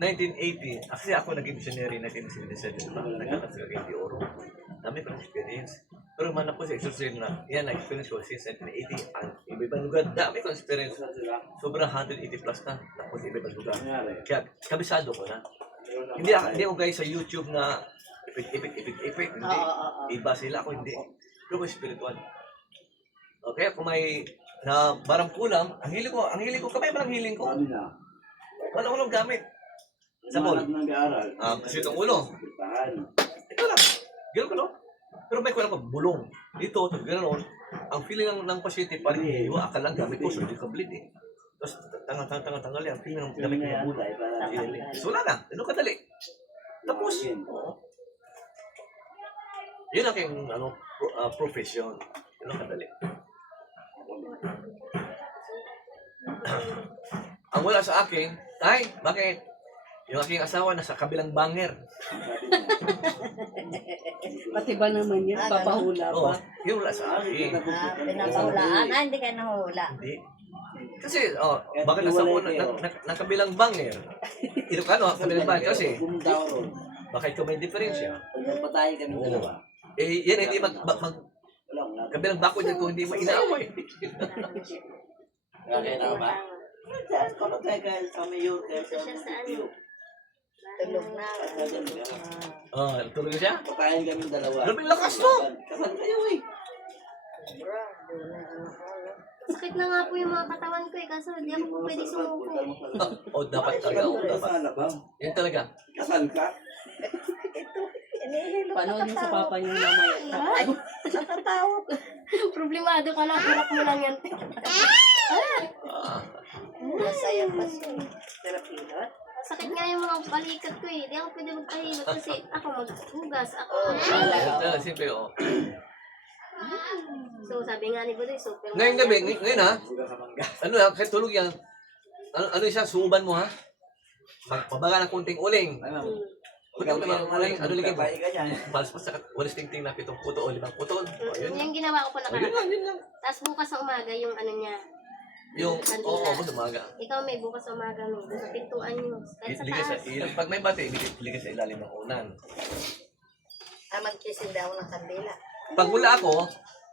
1980, kasi ako naging missionary 1977, diba? Nagkakasal sa 80 oro. Dami ko ng experience. Pero man ako sa exorcism na, yan na experience ko since 1980. Ang iba-ibang lugar, dami ko experience. Sobrang 180 plus na, tapos iba-ibang lugar. Kaya kabisado ko na. Hindi ako guys sa YouTube na ipik. Hindi. Iba sila, ako hindi. Pero ko spiritual. Okay, kung may na barang kulang, ang hiling ko, kamay ba ang hiling ko? Sabi na. Wala ko lang gamit. Sabol. Manap nag-aaral. Kasi itong ulo. Puntahan. Ito lang. Gano'n ko lang. Pero may kulang ko, bulong. Dito, gano'n. Ang feeling ng pasyente, parang hiwa, akala gamit ko, surgical bleed eh. Tapos, tangal yan. Ang feeling ng gamit ko yung bulong. So, wala na. Ano kadali? Tapos, oo. Yun ang aking profession. Yun ang kadali. Ang wala sa akin, ay, bakit? Yung aking asawa nasa kabilang banger. Pati ba naman yun? Papahula Oo, pa. yung wala sa akin. Pinapahulaan. Hindi ka nahula. Hindi. Kasi, bakit nasa una, nakabilang banger? Ito ka, no? Kabilang banger kasi, Pumunta ako ron. bakit ko may diferensya? Pag nagpatay kami dalawa. Yan hindi Wala. kabilang bako dyan kung hindi mo inaaway. Kaya na ba? Kalau tayo kaya sa mayor, kaya Ito siya sa ano. Tulog na. Tulog siya? patayin kami dalawa. Grabe lakas mo! Kasal kayo eh. Sakit na nga po yung mga katawan ko eh, kaso hindi ako po pwede sumuko. Dapat talaga. Dapat. Kasal ba? Yan talaga. Kasal ka? Panood mo sa papa niyo mamaya. Ay, nakatawa. Problemado ka na, hirap mo lang yan. Masaya pa siya. Terapilot. Sakit nga yung mga balikat ko eh. Di ako pwede magpahilot kasi ako maghugas. Ako Simple, oo. So sabi nga ni Budoy, super. Ngayong gabi, ngayon ha, Buga sa mangga. ano ha, kahit tulog yan, ano siya, suuban mo ha? Mabaga ng kunting uling. Ano? Ano ligay mo? Patay ka niyan. Balas pa sa walis tingting na 7 puto o 5 puto. Yun. Yung ginawa ko pa Yun nakaraan. lang, yun lang. Tapos bukas sa umaga yung ano niya. Yung, oo, umaga. Ikaw may bukas sa umaga mo. Doon sa pintuan niyo. Kahit sa Iligay sa, taas. pag may bati, iligay sa ilalim ng unan. Magkisin daw ng kandila. Pag wala ako,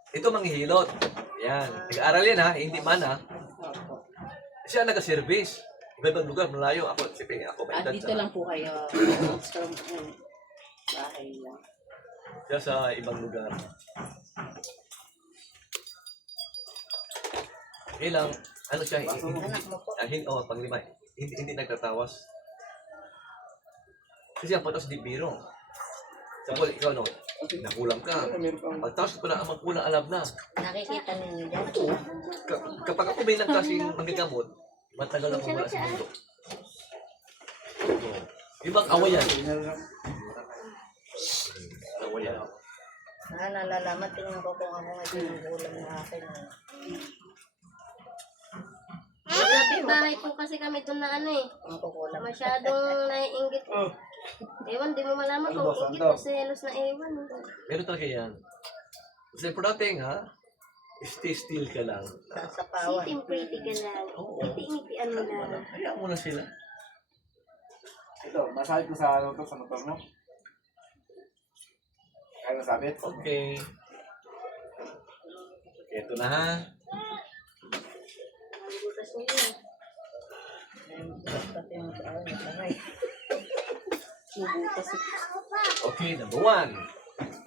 ito manghihilot. Yan. Nag-aaral yan ha, hindi man ha. Siya nag-service. Iba-ibang lugar, malayo. Ako, sipin, ako may edad Dito lang po kayo. From bahay lang. Siya sa ibang lugar. Ilang, ano siya, Anak mo po. panglima, hindi nagtatawas. Kasi ang patas di biro. Sabi, ikaw no, nakulang ka. Pagtawas ko pala, ang magkulang alam na. Nakikita ninyo dyan. Kapag ako may nagkasing magagamot, matagal ako wala sa mundo. Ibang awayan. Awayan. Nalalaman, tingnan ko kung ako nga sinugulang ng akin. Kapit bahay po kasi kami doon na ano eh. Ang kukulang. Masyadong naiinggit. Ewan, di mo malaman kung inggit o selos na ewan. Meron talaga yan. Kasi importante ha, stay still ka lang. Sa pawan. Sitting pretty ka lang. Ngiti-ngiti ano lang. Hayaan mo na sila. Ito, masabi ko sa ano to, sa motor mo. Kaya nasabit? Okay. Ito na ha. Ang butas mo yun. Pati yung sa akin, kamay. Subutas. Okay, number 1.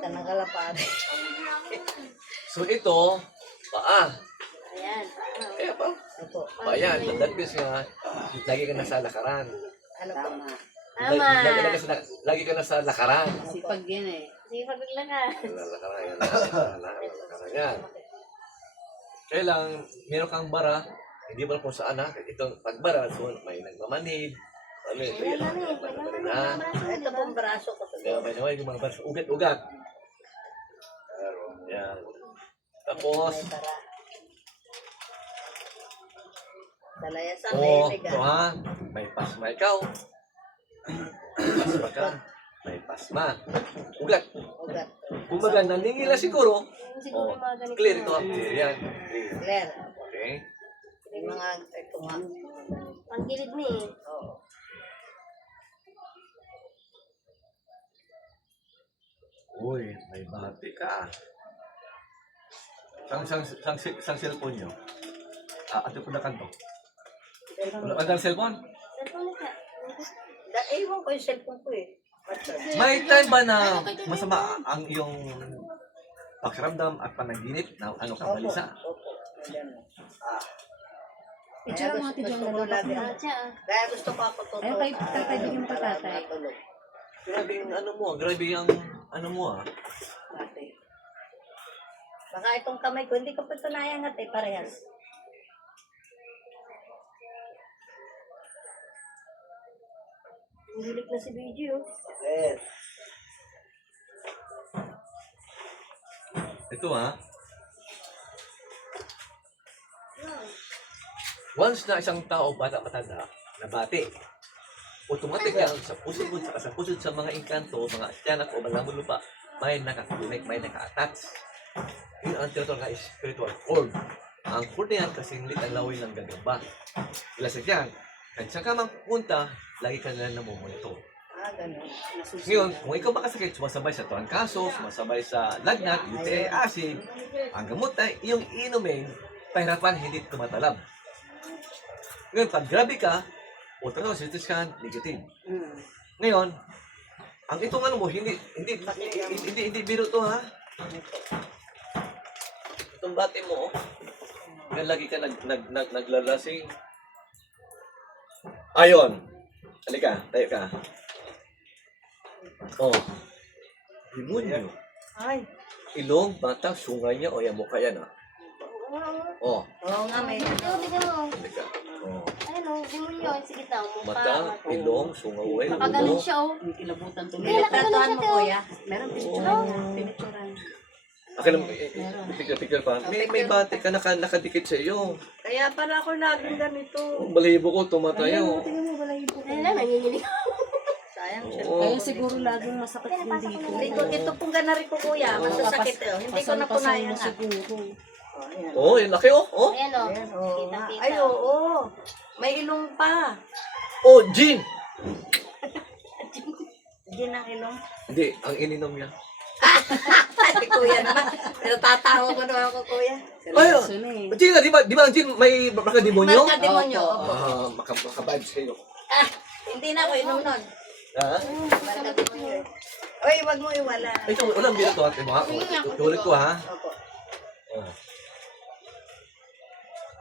Tanang kalapate. So ito, paa. Ayan. Eh, pa. Opo. Ayan, that means nga, lagi ka nasa lakaran. Ano po? Tama. Lagi ka nasa lakaran. Sipag yan eh. Sige, pagla ka. Lakaran yan. Lakaran yan. Kaya lang, meron kang bara, hindi mo kung saan ha. Ito, pagbara, so may nagmamanid. Ano ito Ayan yun? na eh. Ayan na Ha? eh. Ito pong braso ko. Kaya may naman yung mga bara, ugat-ugat. Yan. Tapos, May tara. Dalayasan oh, may ligan. ito ha, may pasma ikaw. May pasma ka. May pasma. Ugat. Ugat. Kumbaga, naningila siguro. Siguro Oh, yung mga ganito. clear ito. Clear yan. Clear. Clear. Okay. Yung mga ito nga. Ang gilid mo eh. Oo. Uy, may bati ka. Sang cellphone nyo? Ato po na kanto. Ano ang cellphone? Cellphone ka. Ewan ko yung cellphone ko eh. May time ba na masama ang iyong pakiramdam at panaginip na ano ka balisa? Opo. Ganun. Picture mo natin dyan na lagi. Ah, siya ah. Kaya gusto ko ako to. Ay, kay bigyan mo ka tatay. Grabe yung ano mo, grabe yung ano mo ah. Baka itong kamay ko, hindi ko pa ito naiangat eh, parehas. Hilik na si video. Yes. Ito ah. Once na isang tao, bata-patanda, nabati, automatic yan sa pusod sa mga engkanto, mga tiyanak o malamang lupa, may nakakunik, may naka-attach. Yun ang tinatawag na spiritual cord. Ang cord na yan kasing lit ang lawin ng gagamba. Ilasag yan, kahit saan ka magpunta, lagi ka na namumulito. Ganun. Ngayon, kung ikaw makasakit, sumasabay sa trangkaso, sumasabay sa lagnat, UTI, acid, ang gamot ay iyong inumin, pahirapan, hindi tumatalab. Ngayon, pag grabe ka, ultrasound, CT scan, negative. Ngayon, ang itong ano mo, hindi biro to ha. Itong bati mo, oh, lagi ka naglalasing. Ayon. Halika, tayo ka. Oh. Demonyo. Ay. Ilong, bata, sungay niya, o yan, mukha yan, ah. Oh, Oo nga, may Ito, tignan mo. halika. Oh. Ayun o, demonyo. Sige daw. Mata, ilong, sungaway, Nakaganon ulo. siya o. Yung kilabutan tuloy. Kaya nakaganon tatuan siya mo, Teo. kuya. Meron pinicturean yan. Pinicturean. Akin lang, picture pa. May bati ka nakadikit sa iyo. Kaya pala ako laging ganito. Ang balahibo ko, tumatayo. Tingnan mo, balahibo ko. Ayun lang, nanginginig. Sayang siya. Oo. Kaya siguro laging masakit yung dito. Hindi ko, ito pong ganari ko, kuya. Masasakit eh. Hindi ko na po Pasan-pasan mo naiangat. siguro. Oh, ayan. Oh, yung laki oh. Oh, Ayan o. Ayan, oo nga. Kita-kita. Ay, oo. May ilong pa. oh, gin. Hindi ng ilong. Hindi, ang ininom niya. Ay, kuya naman. Pero tatawa ko naman ako, kuya. Seryoso na eh. Gin, di ba ang gin may baka demonyo? Marka demonyo. Opo. Makabibe sa iyo. Ah, hindi na ako inom nun. Ha? Marka demonyo. Uy, wag mo iwala. Ito, ulang biro to. Ate mo ha. Tuloy ko ha. Opo. Oh.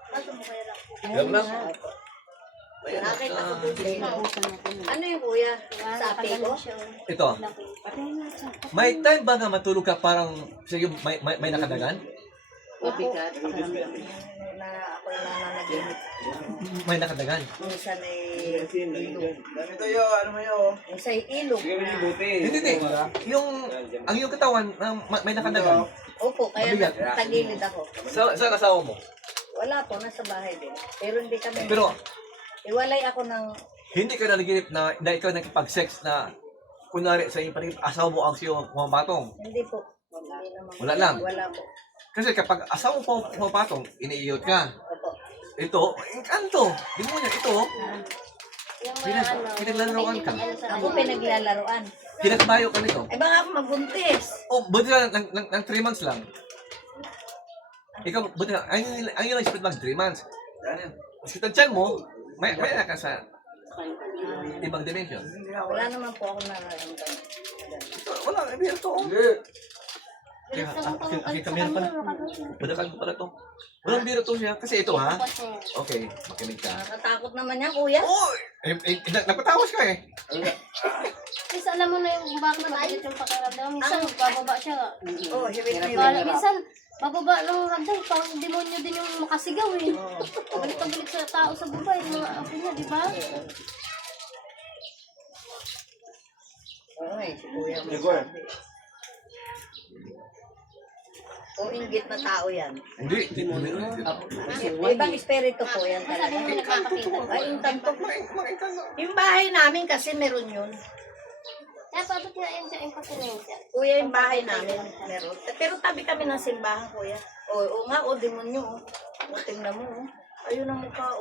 Ano mo kaya lang? Ganun lang. Opo. Ayan, Nakita ko ah. dito. Kilabutan natin. Ano yung kuya? Sapi ko? Nakaganon siya o. Ito, Laki. Patay na siya. may time ba nga matulog ka parang sige, may nakadagan? Mabigat. Na ako yung nananaginip. May nakadagan. Minsan ay Ganito yun, ano mo yun? minsan ay ilog. Hindi. Ang iyong katawan may nakadagan. Opo, kaya Mabigat. tagilid ako. Saan asawa mo? Wala po, nasa bahay din. Pero hindi kami. Pero Iwalay ako ng... hindi ka nanaginip na ikaw nakipag-sex na kunwari sa iyong paningin, asawa mo ang siyo pumapatong. Hindi po. Hindi naman. Wala lang. Wala po. Kasi kapag asawa mo pumapatong, iniiyot ka. Opo. Ito, engkanto. Di mo niya, ito. Yung mga ano. Pinaglalaroan ka. Ano sa Ako pinaglalaroan. Pinagbayo ka nito. Eh baka ako magbuntis. Oh, buti na ng 3 months lang. Ikaw, buti na, ang yun lang spirit mag 3 months. Kasi tansyan mo, may ka sa kayo kanina. Ibang dimension. Wala naman po ako nararamdaman. Wala, hindi ito. Kaya, aking kami pala. Badakan ko pala to. Walang biro to siya. Kasi ito ha. Okay, makinig ka. Nakatakot naman yan, kuya. Nagpatawas ka eh. Kasi alam mo na yung bakit mabait yung pakiramdam. Minsan, bababa siya. Oo, hiwit na hiwit. Kala, minsan, bababa ng hagdan, parang demonyo din yung makasigaw eh. Balik-balik sa tao sa baba, yung mga apo niya, di ba? Oo, si kuya. Igor. Kung inggit na tao yan. Hindi. Ibang espiritu po yan Sabi talaga. mo nagkakakita. Ay, intanto. Yung bahay namin kasi meron yun. Kaya patot nga yun siya, impatinin siya. Kuya, yung bahay namin meron. Pero tabi kami ng simbahan, kuya. Oo nga, demonyo. Tingnan mo. Ayun ang mukha,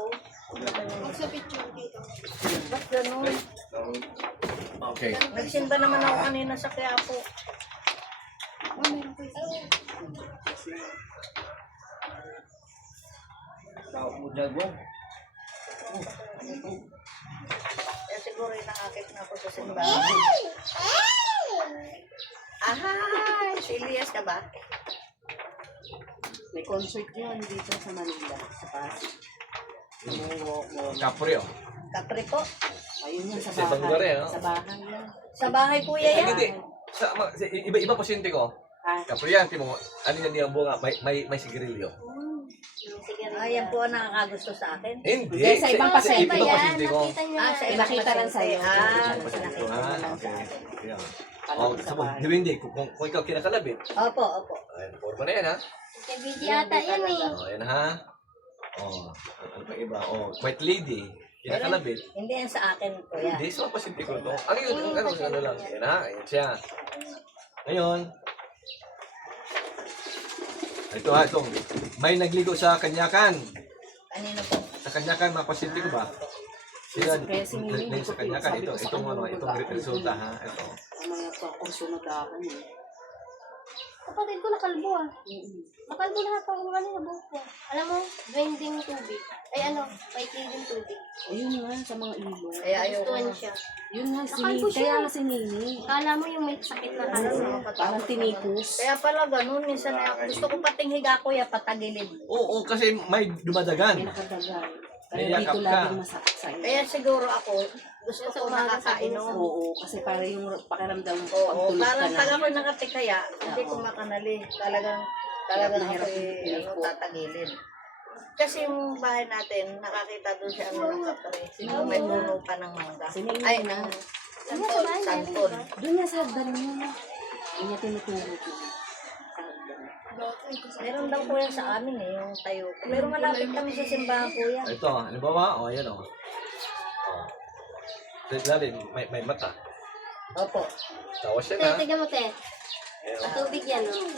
Sa picture dito. Ba't ganun? Okay. Nagsimba naman ako kanina sa Quiapo. Tawag mo Jaguar. Kaya siguro yung nakakit na ako sa simbahan. Ahay! Si Elias ka ba? May concert yun dito sa Manila, sa Pasig. Kapre oh. Kapre po. Ayun yan, sa Sa ibang lugar bahay. eh, no? Sa bahay yan. Sa bahay, kuya Ay, yan. hindi. Iba pasyente ko. Ah, Kapre yan, timo. Ano yan yung bunga? May sigarilyo. Sige, Ayan po ang nakakagusto sa akin. Hindi. Hindi, sa ibang Sa iba Ibang yan, pasyente ko. nakita niya. Sa Ay, ibang nakita lang pasyente. sa'yo. Ibang Sa pasyente ko, nakita ha? mo lang sa Okay. akin. Yan. Kala Oh, ko sa sabi, bahay. di ba hindi? Kung ikaw kinakalabit, Opo, opo. ay, forma na yan, ha? Kay BG ata yan eh. Oh, yan, ha? Oh, ano pa iba? Oh, white lady, kinakalabit. Hindi yan sa akin, kuya. Hindi, sa pasyente ko to. Ano yun? Ano lang? Yan, ha? Ayan siya. Ngayon, ito ha, ito. May nagligo sa kanyakan. Kanino po? Sa kanyakan, mga pasyente ko ba? Sila, Kaya si Mimi, sa kanyakan, sabi ito, ko sa itong kanya, ano, itong resulta ha, ito. Ang mga pakurso na dakan eh. Kapatid ko nakalbo ah. Nakalbo lahat ang mga sa buhok ko. Alam mo, blending tubig. Ay ano, may kiling tubig. Ayun nga, sa mga ilong. Kaya ayaw ko. Gustuhan siya. Yun nga, si Nakalbo Nini. siya. Kaya nga si Nini. Kala mo yung may sakit na kanan. Parang tinipos. Kaya pala ganun, minsan gusto ko pating higa, kuya, patagilid. Oo, kasi may dumadagan. May nakadagay. Kaya Niyakap dito ka. laging masakit sa iyo. Kaya siguro ako, gusto ko makakainom. Oo, kasi para yung pakiramdam mo Oo, pag tulog ka parang na. pag ako nakatikaya, hindi ko makanali. Talagang Mahirap ako yung ano, tatagilid. Kasi yung bahay natin, nakakita doon si ano ng kapre. Yung may puno pa ng mangga. Si Nini Ay, na. santol, santol. Doon niya sa hagdan niya. Doon niya tinuturo ko. Sa hagdan. Meron daw kuya sa amin eh, yung tayo. Pero malapit kami sa simbahan, kuya. Ito, halimbawa, o, ayan o. Lalim, may mata. Opo. Tawas siya Te, na. tignan mo te. Ayan, Sa tubig yan oh.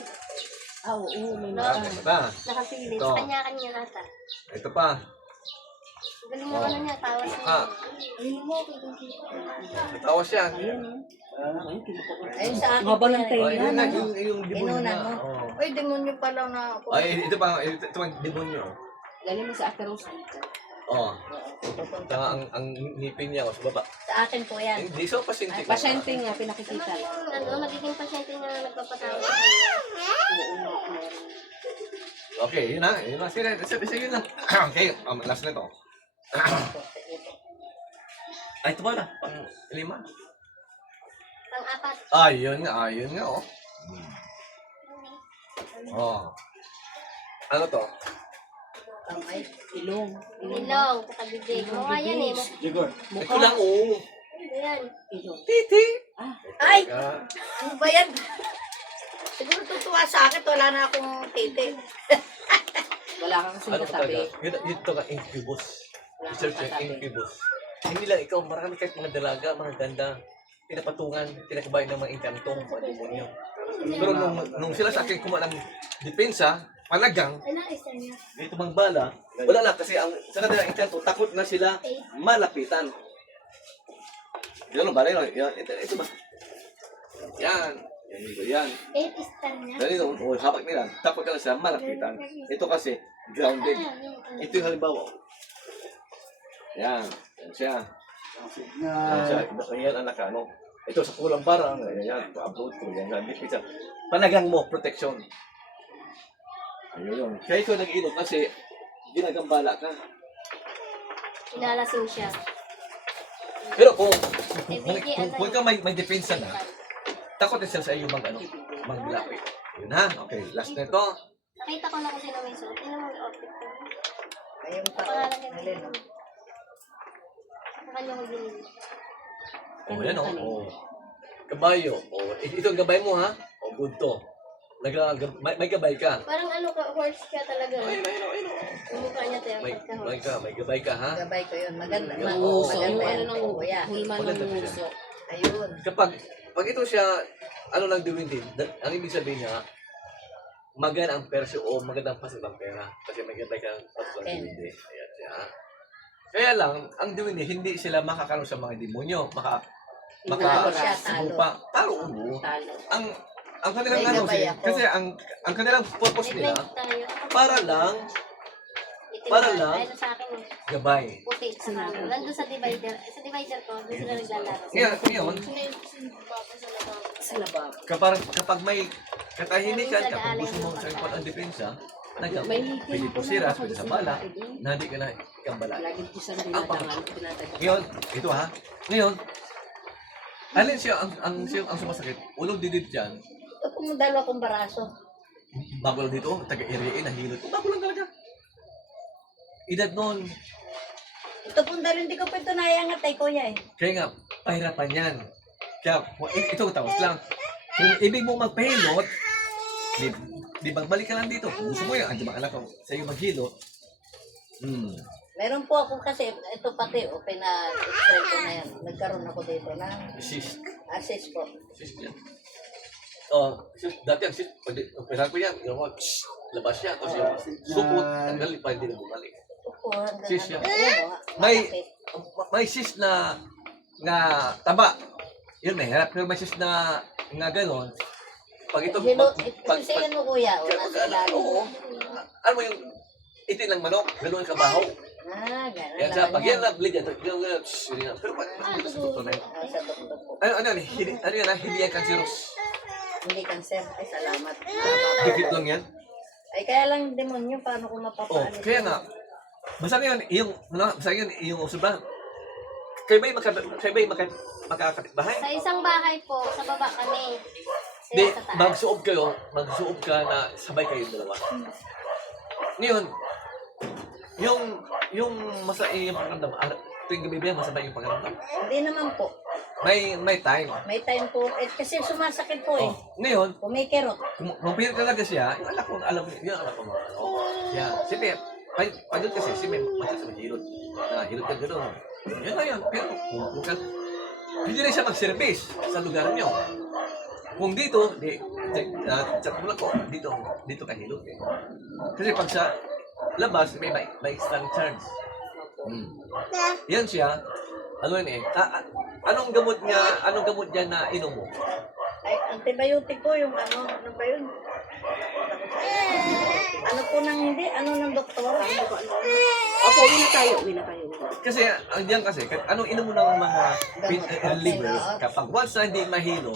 Ah, oo, may ah, mata. may mata. Nakasilid. Ito. Sa kanya-kanya nata. Ito pa. Galing mo ano niya, tawas niya. Ah. Galing mo, kikita. Tawas siya. Ayun, oh. Ayun, kinuha ko. Ayun sa akin. Haba ng kuya, tayo Ay, yun yan. na, ano? yung demonyo Inunan niya. mo? Oo. Uy, demonyo pa lang na ako. Ay, ito pa, ito ang demonyo. Galing mo sa Ate Rose dito. Oo. Ito ang ngipin niya, o, sa baba. Sa akin po yan. Hindi, so pasyente ko. Pasyente nga, pinakikita. Yung ano, nagiging pasyente niya na nagpapatawa sa kanya. Oo, meron. Okay, yun na. Yun na. Sige, yun na. Okay, last na ito. Ay, ito pala. Pang-lima. Pang-apat. Ayun nga, oh. Oh. Ano to? Kamay. Ilong. Ilong, katabibig. Mga yan eh. Jaguar. Ito lang, oh. Ayan. Ilong. Titi. Ah, Ay! Ah, Ano ba yan? Siguro tutuwa sa akin, wala na akong titi. wala kang kasing ano katabi. talaga? Yun to ka, incubus. Wala Research kang yung katabi. incubus. Hindi lang ikaw, marami kahit mga dalaga, mga ganda, pinapatungan, pinakabayan ng mga inkantong, mga demonyo. Pero nung sila sa akin kumuha ng depensa, palagang, Ay, naisa niya. dito mang bala, wala na kasi ang sa kanila inkanto, takot na sila malapitan. Yan ang balay, yan, ito ba? Yan, yan. 8 star niya. Dali no, habak nila, takot ka na sila malapitan. Ito kasi, grounded. Ito yung halimbawa. Yan, yan siya. Yan siya, yan ang nakano. Ito sa kulang parang, yan, pa-upload ko, yan, dipit siya. Panagang mo, protection. Ayun yun. Kaya ikaw nag-inom kasi ginagambala ka. Inalasing siya. Pero kung ka may depensa na, takot na siya sa iyo maglapit. Yun ha? Okay, last na ito. Nakita ko na kung sino may suot. Tingnan mo yung outfit ko. Ayun pa. Pangalan niya. Alin, no? Sa kanya ko binili. O, yan o. Kabayo. O, ito ang gabay mo ha? O, good to. May gabay ka. Parang ano ka, horse siya talaga. Ayun. Yung mukha niya tayo, May gabay ka ha? Gabay ko yun. Maganda. Manguso. Maganda Yung yan ano ng po, kuya. hulma Maganda ng po siya. nguso. Ayun. Pag ito siya, ano lang diwin din, ang ibig sabihin niya, maganda ang persyo o magandang pasok ng pera. Kasi may gabay ka ng pasok ng diwin din. Ayan siya. Kaya lang, ang diwin din, hindi sila makakaroon sa mga demonyo. Talo siya, talo. Talo ulo. Talo. Ang kanilang May ano, gabay ako. kasi ang kanilang purpose nila, Midnight tayo. para lang Itim Para na. lang. Ayun sa akin eh. gabay. Puti. Saka, nandun sa divider. Sa divider ko, doon sila naglalaro. Ngayon, Sa labab. kapag may katahimikan ka, kung gusto mo sa ipon ang depensa, pwede po sira, pwede sa bala, na hindi ka na ikambala. Lagi ko sa dinadangan. Ngayon, ito ha, ngayon, alin siya ang sumasakit? Unang didid dyan, Ito pong dalawa kong baraso. bago lang dito, taga-area, nahilot. Bago lang talaga. Edad noon, Ito pong dalawa, hindi ko pa ito naiangat ay kuya eh. kaya nga, pahirapan yan. Kaya, ito tapos lang. Kung ibig mo magpahilot, di magbalik ka lang dito. Kung gusto mo yan, di ba anak ko, sa iyo maghilot. Meron po ako kasi, ito pati, pina-extray ko na yan. Nagkaroon ako dito na Sis, assist po. sis yan. Oh, sis, dati ang sis, operahan ko yan, yung labas siya, tapos yung supot, tanggal, pa hindi na bumalik. Ito po, hanggang Sis ano. yan. Ayan, May- malaki. May sis na taba. Yun, may hirap. Pero may sis na gano'n. Pag ito, Ito sa mo kuya, o nasa ilalim. oo. Ano mo yung itin ng manok, gano'n ang kabaho. Gano'n Yan sa, pag yan na-bleed yan, pero pag ito sa doktor na yun. Sa doktor po. Ano yan ha? Hindi yan cancerous. Hindi cancer. Ay, salamat. Dikit lang yan. Ay, kaya lang demonyo, paano ko Oh, mapapaano? kaya nga. Basta ngayon, yung sobrang, kayo ba'y makakapit bahay? Sa isang bahay po, sa baba kami. Hindi, Sila sa taas. magsuob ka na sabay kayong dalawa. Ngayon, yung masaya yung pakiramdam, tuwing gabi ba yan, masabay yung pakiramdam? Hindi naman po. May time. May time po. Kasi sumasakit po eh. Oh, ngayon, Kumikirot. kung pilit talaga siya, yung anak ko, alam mo, yung anak ko, yan. Siyempre, pagod kasi, siyempre, masaya sa hilot. Hilot ka gano'n. Yan na yan. Pero, kung ka, hindi rin siya mag-service sa lugar niyo. Kung dito, check mo lang ko, dito ka hilot eh. Kasi pag sa labas, may extra charge. Yan siya, ano yun eh, anong gamot niya na inom mo? Ay, antibiotic po yung ano ba yun? Ano po nang hindi? Ano ng doktor? Opo, uwi na tayo. Kasi, ang diyan kasi, anong inom mo ng mga liver, kapag once na hindi mahilo,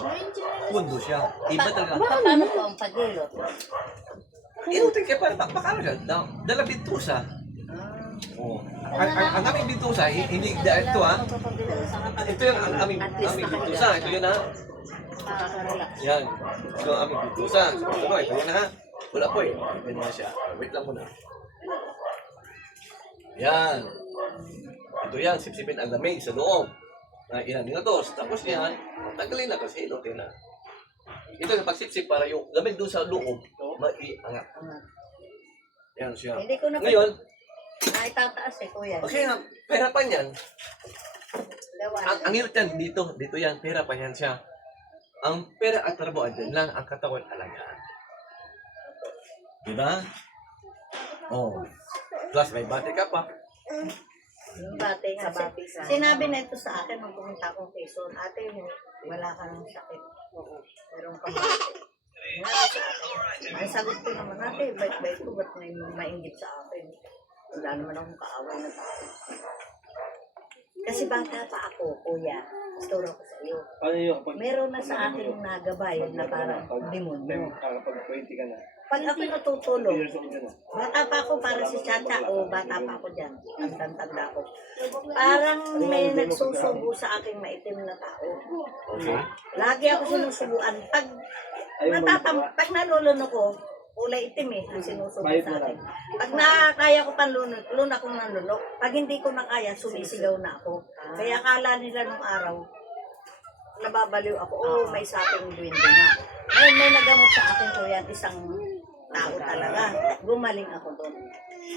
pundo siya. Iba talaga. Paano po ang paghilot? Inutin ka pa, baka siya, dala bintusa. Oh. Ang aming bintusa, hindi, ito ha, ito yung ang aming bintusa, ito yun ha. Nakaka-relax. Yan. Ito ang aming bintusa. Ito yun ha. Wala po eh. Ganyan na siya. Wait lang muna. Yan. Ito yan. Sipsipin ang lamig sa loob. Ilan nga dos. Tapos yan. Tanggalin na kasi ilotin na. Ito yung pagsipsip para yung lamig doon sa loob. Maiangat. Yan siya. Hindi ko na Ngayon, ay tataas eh kuya. okay nga. Perapan yan. Lawan. Ang hirap yan. Dito yan. Perapan yan siya. Ang pera at trabaho dyan lang ang katawan alagaan. Diba? Oh. Plus may bate ka pa. Yung bate nga. Sinabi na ito sa akin nung pumunta akong Quezon. Ate, wala ka ng sakit. Meron ka bate. Sinabi sa akin. Ay, sagot ko naman, ate, bait-bait ko, ba't may mainggit sa akin? Wala naman akong kaaway na tao. Kasi bata pa ako, kuya. Gusto ko sa iyo. Paano yun? Kapag Meron na sa akin nagabay na parang demonyo. kapag 20 ka na, Pag ako natutulog, years old ka na. bata pa ako para si Chacha o bata pa ako dyan. Tanda ko. Parang may nagsusubo sa aking maitim na tao. Okay. Lagi ako sinusubuan. Pag nalulunok ko, kulay itim ang sinusubo sa akin. Pag nakakaya ko panlunok, akong nanlunok. Pag hindi ko na kaya, sumisigaw na ako. Kaya akala nila nung araw, nababaliw ako, may saping duwende nga. Ngayon may nagamot sa akin kuya, isang tao talaga. Gumaling ako doon.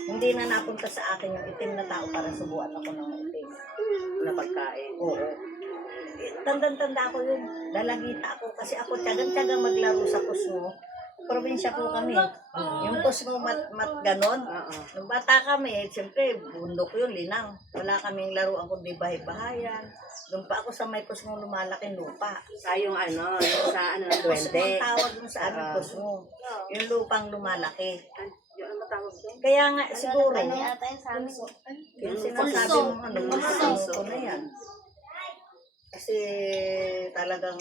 Hindi na napunta sa akin yung itim na tao para subuan ako ng itim na pagkain. Oo. Tandang-tanda ako yun. Dalagita ako kasi ako tiyagang-tiyagang maglaro sa Kusmo. Probinsya po kami. Yung Kusmo mat ganon. Nung bata kami, siyempre, bundok yun, linang. Wala kaming laruan kundi bahay-bahayan. Doon pa ako sa may Kusmo lumalaking lupa. Sa yung sa ng Kusmo duwende. ang tawag mo sa amin, Kusmo. Yung lupang lumalaki. Yung ano matawag doon? Kaya nga, siguro, Ano yata yun sa amin? yung sinasabi mo, pulso na yan. Kasi talagang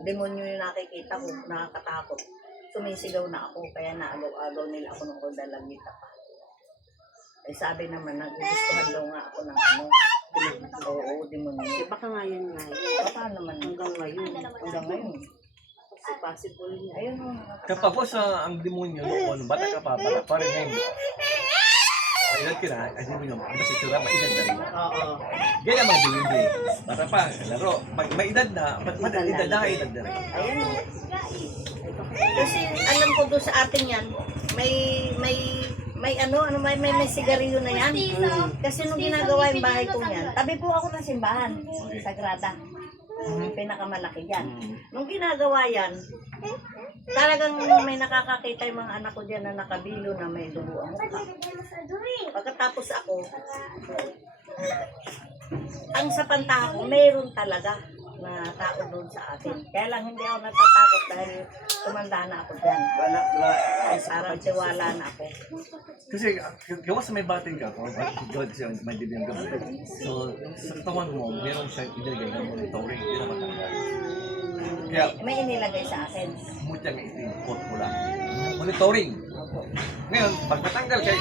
demonyo yung nakikita ko, nakakatakot. Sumisigaw na ako, kaya naagaw-agaw nila ako nung dalagita pa. Eh sabi naman, nagugustuhan daw nga ako ng oo, demonyo. Baka nga yun nga. Paano naman Hanggang ngayon. hanggang ngayon? Kasi possible yun. Ayun mo. Kapag po sa ang demonyo noon, bata ka pa, bata pa rin ngayon. Maedad ka na, ang demonyo, ang basta itsura, maedad na rin. Oo. Ganyan mga demonyo. Bata pa, laro. Pag may edad na, edad na rin. Ayun mo. Kasi alam ko doon sa atin yan, may sigarilyo na yan. Kasi nung ginagawa yung bahay ko yan, tabi po ako ng simbahan, Sagrada. Yung pinakamalaki yan. Nung ginagawa yan, talagang may nakakakita yung mga anak ko dyan na nakabilo na may dugo ang mukha. Pagkatapos ako, ang sa pantahan ko, mayroon talaga na tao doon sa atin. Kaya lang hindi ako natatakot dahil tumanda na ako dyan. Parang tiwala na ako. Kasi gawa sa may bating ka, God siya may dibiyang gabi. So, sa katawan mo, meron siyang inilagay na monitoring, hindi na matanggal. Kaya, May inilagay sa akin. mutya nga itim, pot pula. Monitoring. Ngayon, pag matanggal kayo,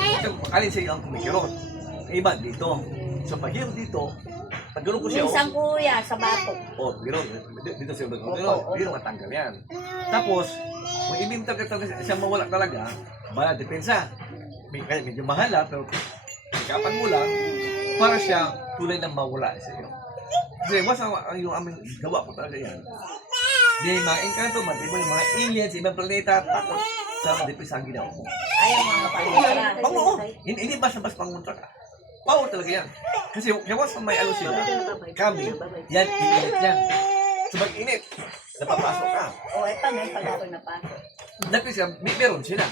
alin sa iyo ang kumikirot. Iba dito. So, pag hiro dito, pag gano'n ko siya, Minsan kuya, sa batok. gano'n, dito siya, Opo. gano'n matanggal yan. Tapos, kung ibig talaga siya mawala talaga, bala, depensa. Medyo mahal pero kapan mo lang, para siya tulay ng mawala sa iyo. Kasi mas yung aming gawa ko talaga yan. Di mga engkanto man, di ba yung mga aliens, ibang planeta, takot sa depensa ang ginawa mo. Ayaw mga pangitra. Oo, hindi basta-basta panguntra ka. Power talaga yan. Kasi gawas pa may ano sila, kami, yan, iinit yan. So mag-init, napapasok ka. O, eto, may pag ako napasok. Dati siya, meron sila.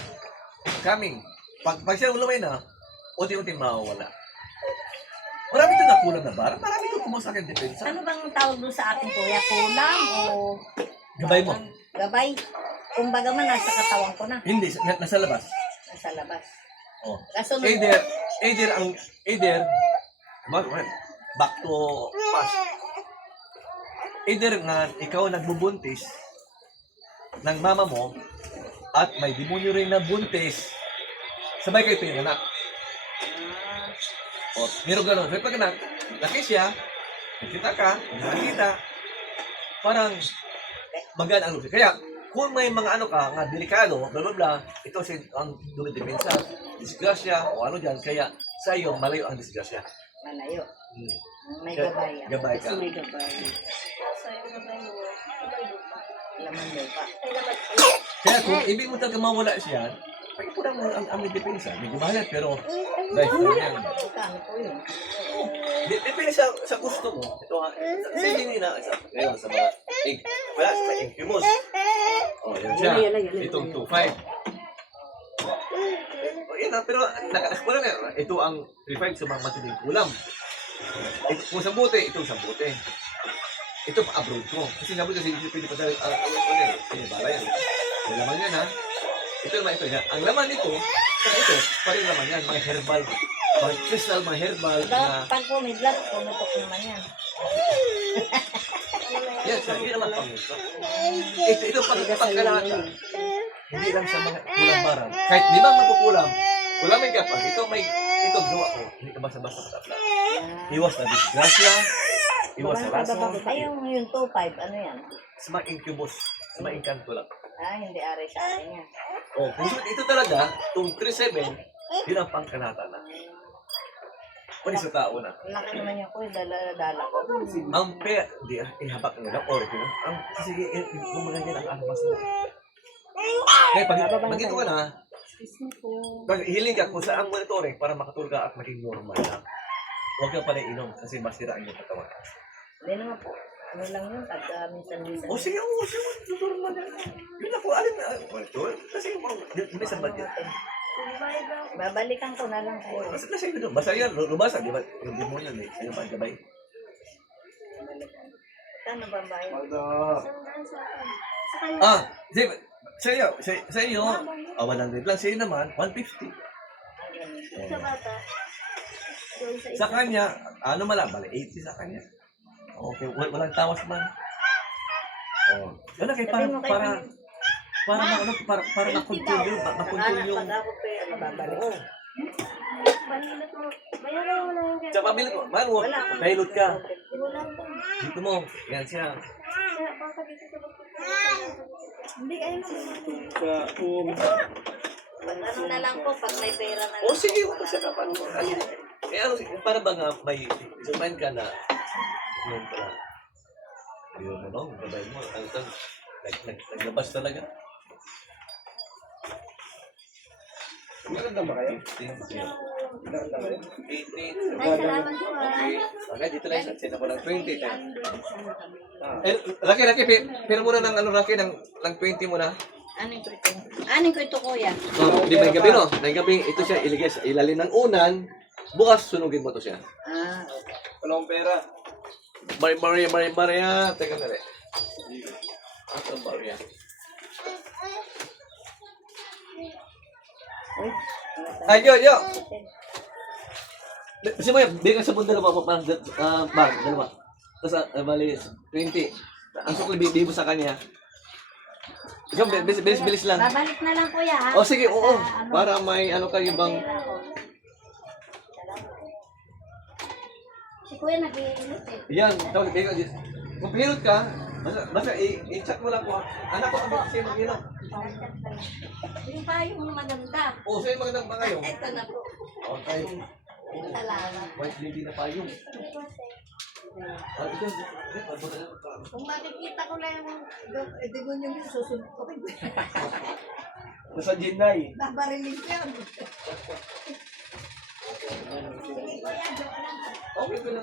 Kaming, pag siya lumay na, unti-unti mawawala. Marami ito na kulang na bara, marami ito kumuha sa akin depensa. Ano bang tawag doon sa akin kuya? Kulang o Gabay mo. gabay? Kumbaga man, nasa katawan ko na. Hindi, nasa labas. Nasa labas. Oh. Kasunod Either, back to past. Either nga ikaw nagbubuntis ng mama mo at may demonyo rin na buntis, sabay kayo pinanganak. O, meron gano'n. Pag laki siya, nakita ka, nakita, parang magaan ang lupa. Kaya, kung may mga ano ka, nga delikado, bla bla bla, ito si ang dumidepensa, disgrasya, o ano dyan, kaya sa iyo, malayo ang disgrasya. Malayo. May Kaya, gabay. Gabay ka. May gabay. So, yung gabay mo, Laman lupa. Kaya kung ibig mo talaga mawala siya, pag-ipura mo ang aming depensa. Medyo mahal pero life mo yan. Kami po yun. Depende sa gusto mo. Ito ha, sa hindi na, ngayon sa mga egg, wala sa egg, humus. O, yan siya. Itong 2.5. O, yan na, pero nakakula na. Ito ang 3.5 sa mga matinding kulam. Kung sa buti, ito sa buti. Ito pa abroad ko. Kasi nga buti, hindi pwede pa sa bala yan. Ang laman yan ha. Ito naman ito yan. Ang laman nito, sa ito, parin laman yan, mga herbal. Mga crystal, mga herbal, na... Pag pumidlat, pumutok naman yan. Yan, sir, hindi naman pangito. Ito pagkalata. Hindi lang sa mga kulang barang. Kahit di ba magkukulang, kulang may kapag. Ito gawa ko. Hindi ka basta-basta patapla. Iwas na disgrasya. Iwas sa rason. Ay, yung 2.5, ano yan? Sa mga incubus. Sa mga inkanto lang. Hindi ari sa akin yan. Oh, kung ito talaga, itong 3-7, yun ang pangkanata na. Pwede sa tao na. Laki naman yung kuya, dala ko. Ang di, ihabak nila, origin. Kasi gumaganyan ang armas nila. Kaya pag nandito ka na, pag hiling ka kung saan ang monitoring para makatulog ka at maging normal na. Huwag ka pala inom kasi masiraan yung katawan. Hindi naman po. Ano lang yun, pag minsan-minsan. O sige, normal na. Yun ako, alin na. Kasi may sa budget. Babalikan ko na lang kayo. Basta sa'yo doon. Basta yan, lumasa, di ba? Yung demonyo na eh. Ano pa, gabay? Kano ba ang bayad? Sandaan sa akin. Sa kanya. Sa iyo, 100 lang. Sa iyo naman, 150. Sa bata. Doon sa isa. Sa kanya, ano malabali? 80 sa kanya. Okay, walang tawas man. Oh. Wala kayo para makontrol yun. Makontrol yung... Pag ako pa yan, babalik. Oo. Bahilat mo. Bayaran mo na yung Sa pamilya ko, man, mahilot ka. Wala po. Dito mo, yan siya. Kaya baka dito sa bakit. Hindi, ayun na. Pag ano na lang po, pag may pera na lang. O sige, huwag siya ka paano. Eh ano, para ba nga may isumain ka na yun pala. Yun mo, no? Gabay mo. Ano ito? Naglabas talaga. Maganda ba kayo? 18. Ay, salamat po Okay, dito lang. Send ako ng 20. Laki, pero muna ng ano, Laki, ng 20 muna. Anong ko ito? Anong ko ito, kuya? Oh, di ba yung gabi, no? Yung gabi, ito siya, iligay sa ilalim ng unan. Bukas, sunugin mo to siya. Okay. Wala akong pera. Maria. Teka na rin. Ang Maria. Ay, yo! Kasi mo yan, bigyan sa bunda dalawa, dalawa. Tapos, bali, 20. Ang sukli, bibo sa kanya. Ikaw, bilis lang. Babalik na lang, kuya, ha? O sige, oo. Para may ano kayo bang... Si Kuya nag-iinit eh. Yan, tawag, kung pilot ka, basta i-chat mo lang po. Anak ko, kasi mag-ilong. Yung payong maganda. O, sa'yo magandang pangayong. Ito na po. Okay. Salamat. White lady na payong. Kung makikita ko lang yung demonyo yung susunod ko. Nasa Jinay. Babarilin ko yan. Okay ko na.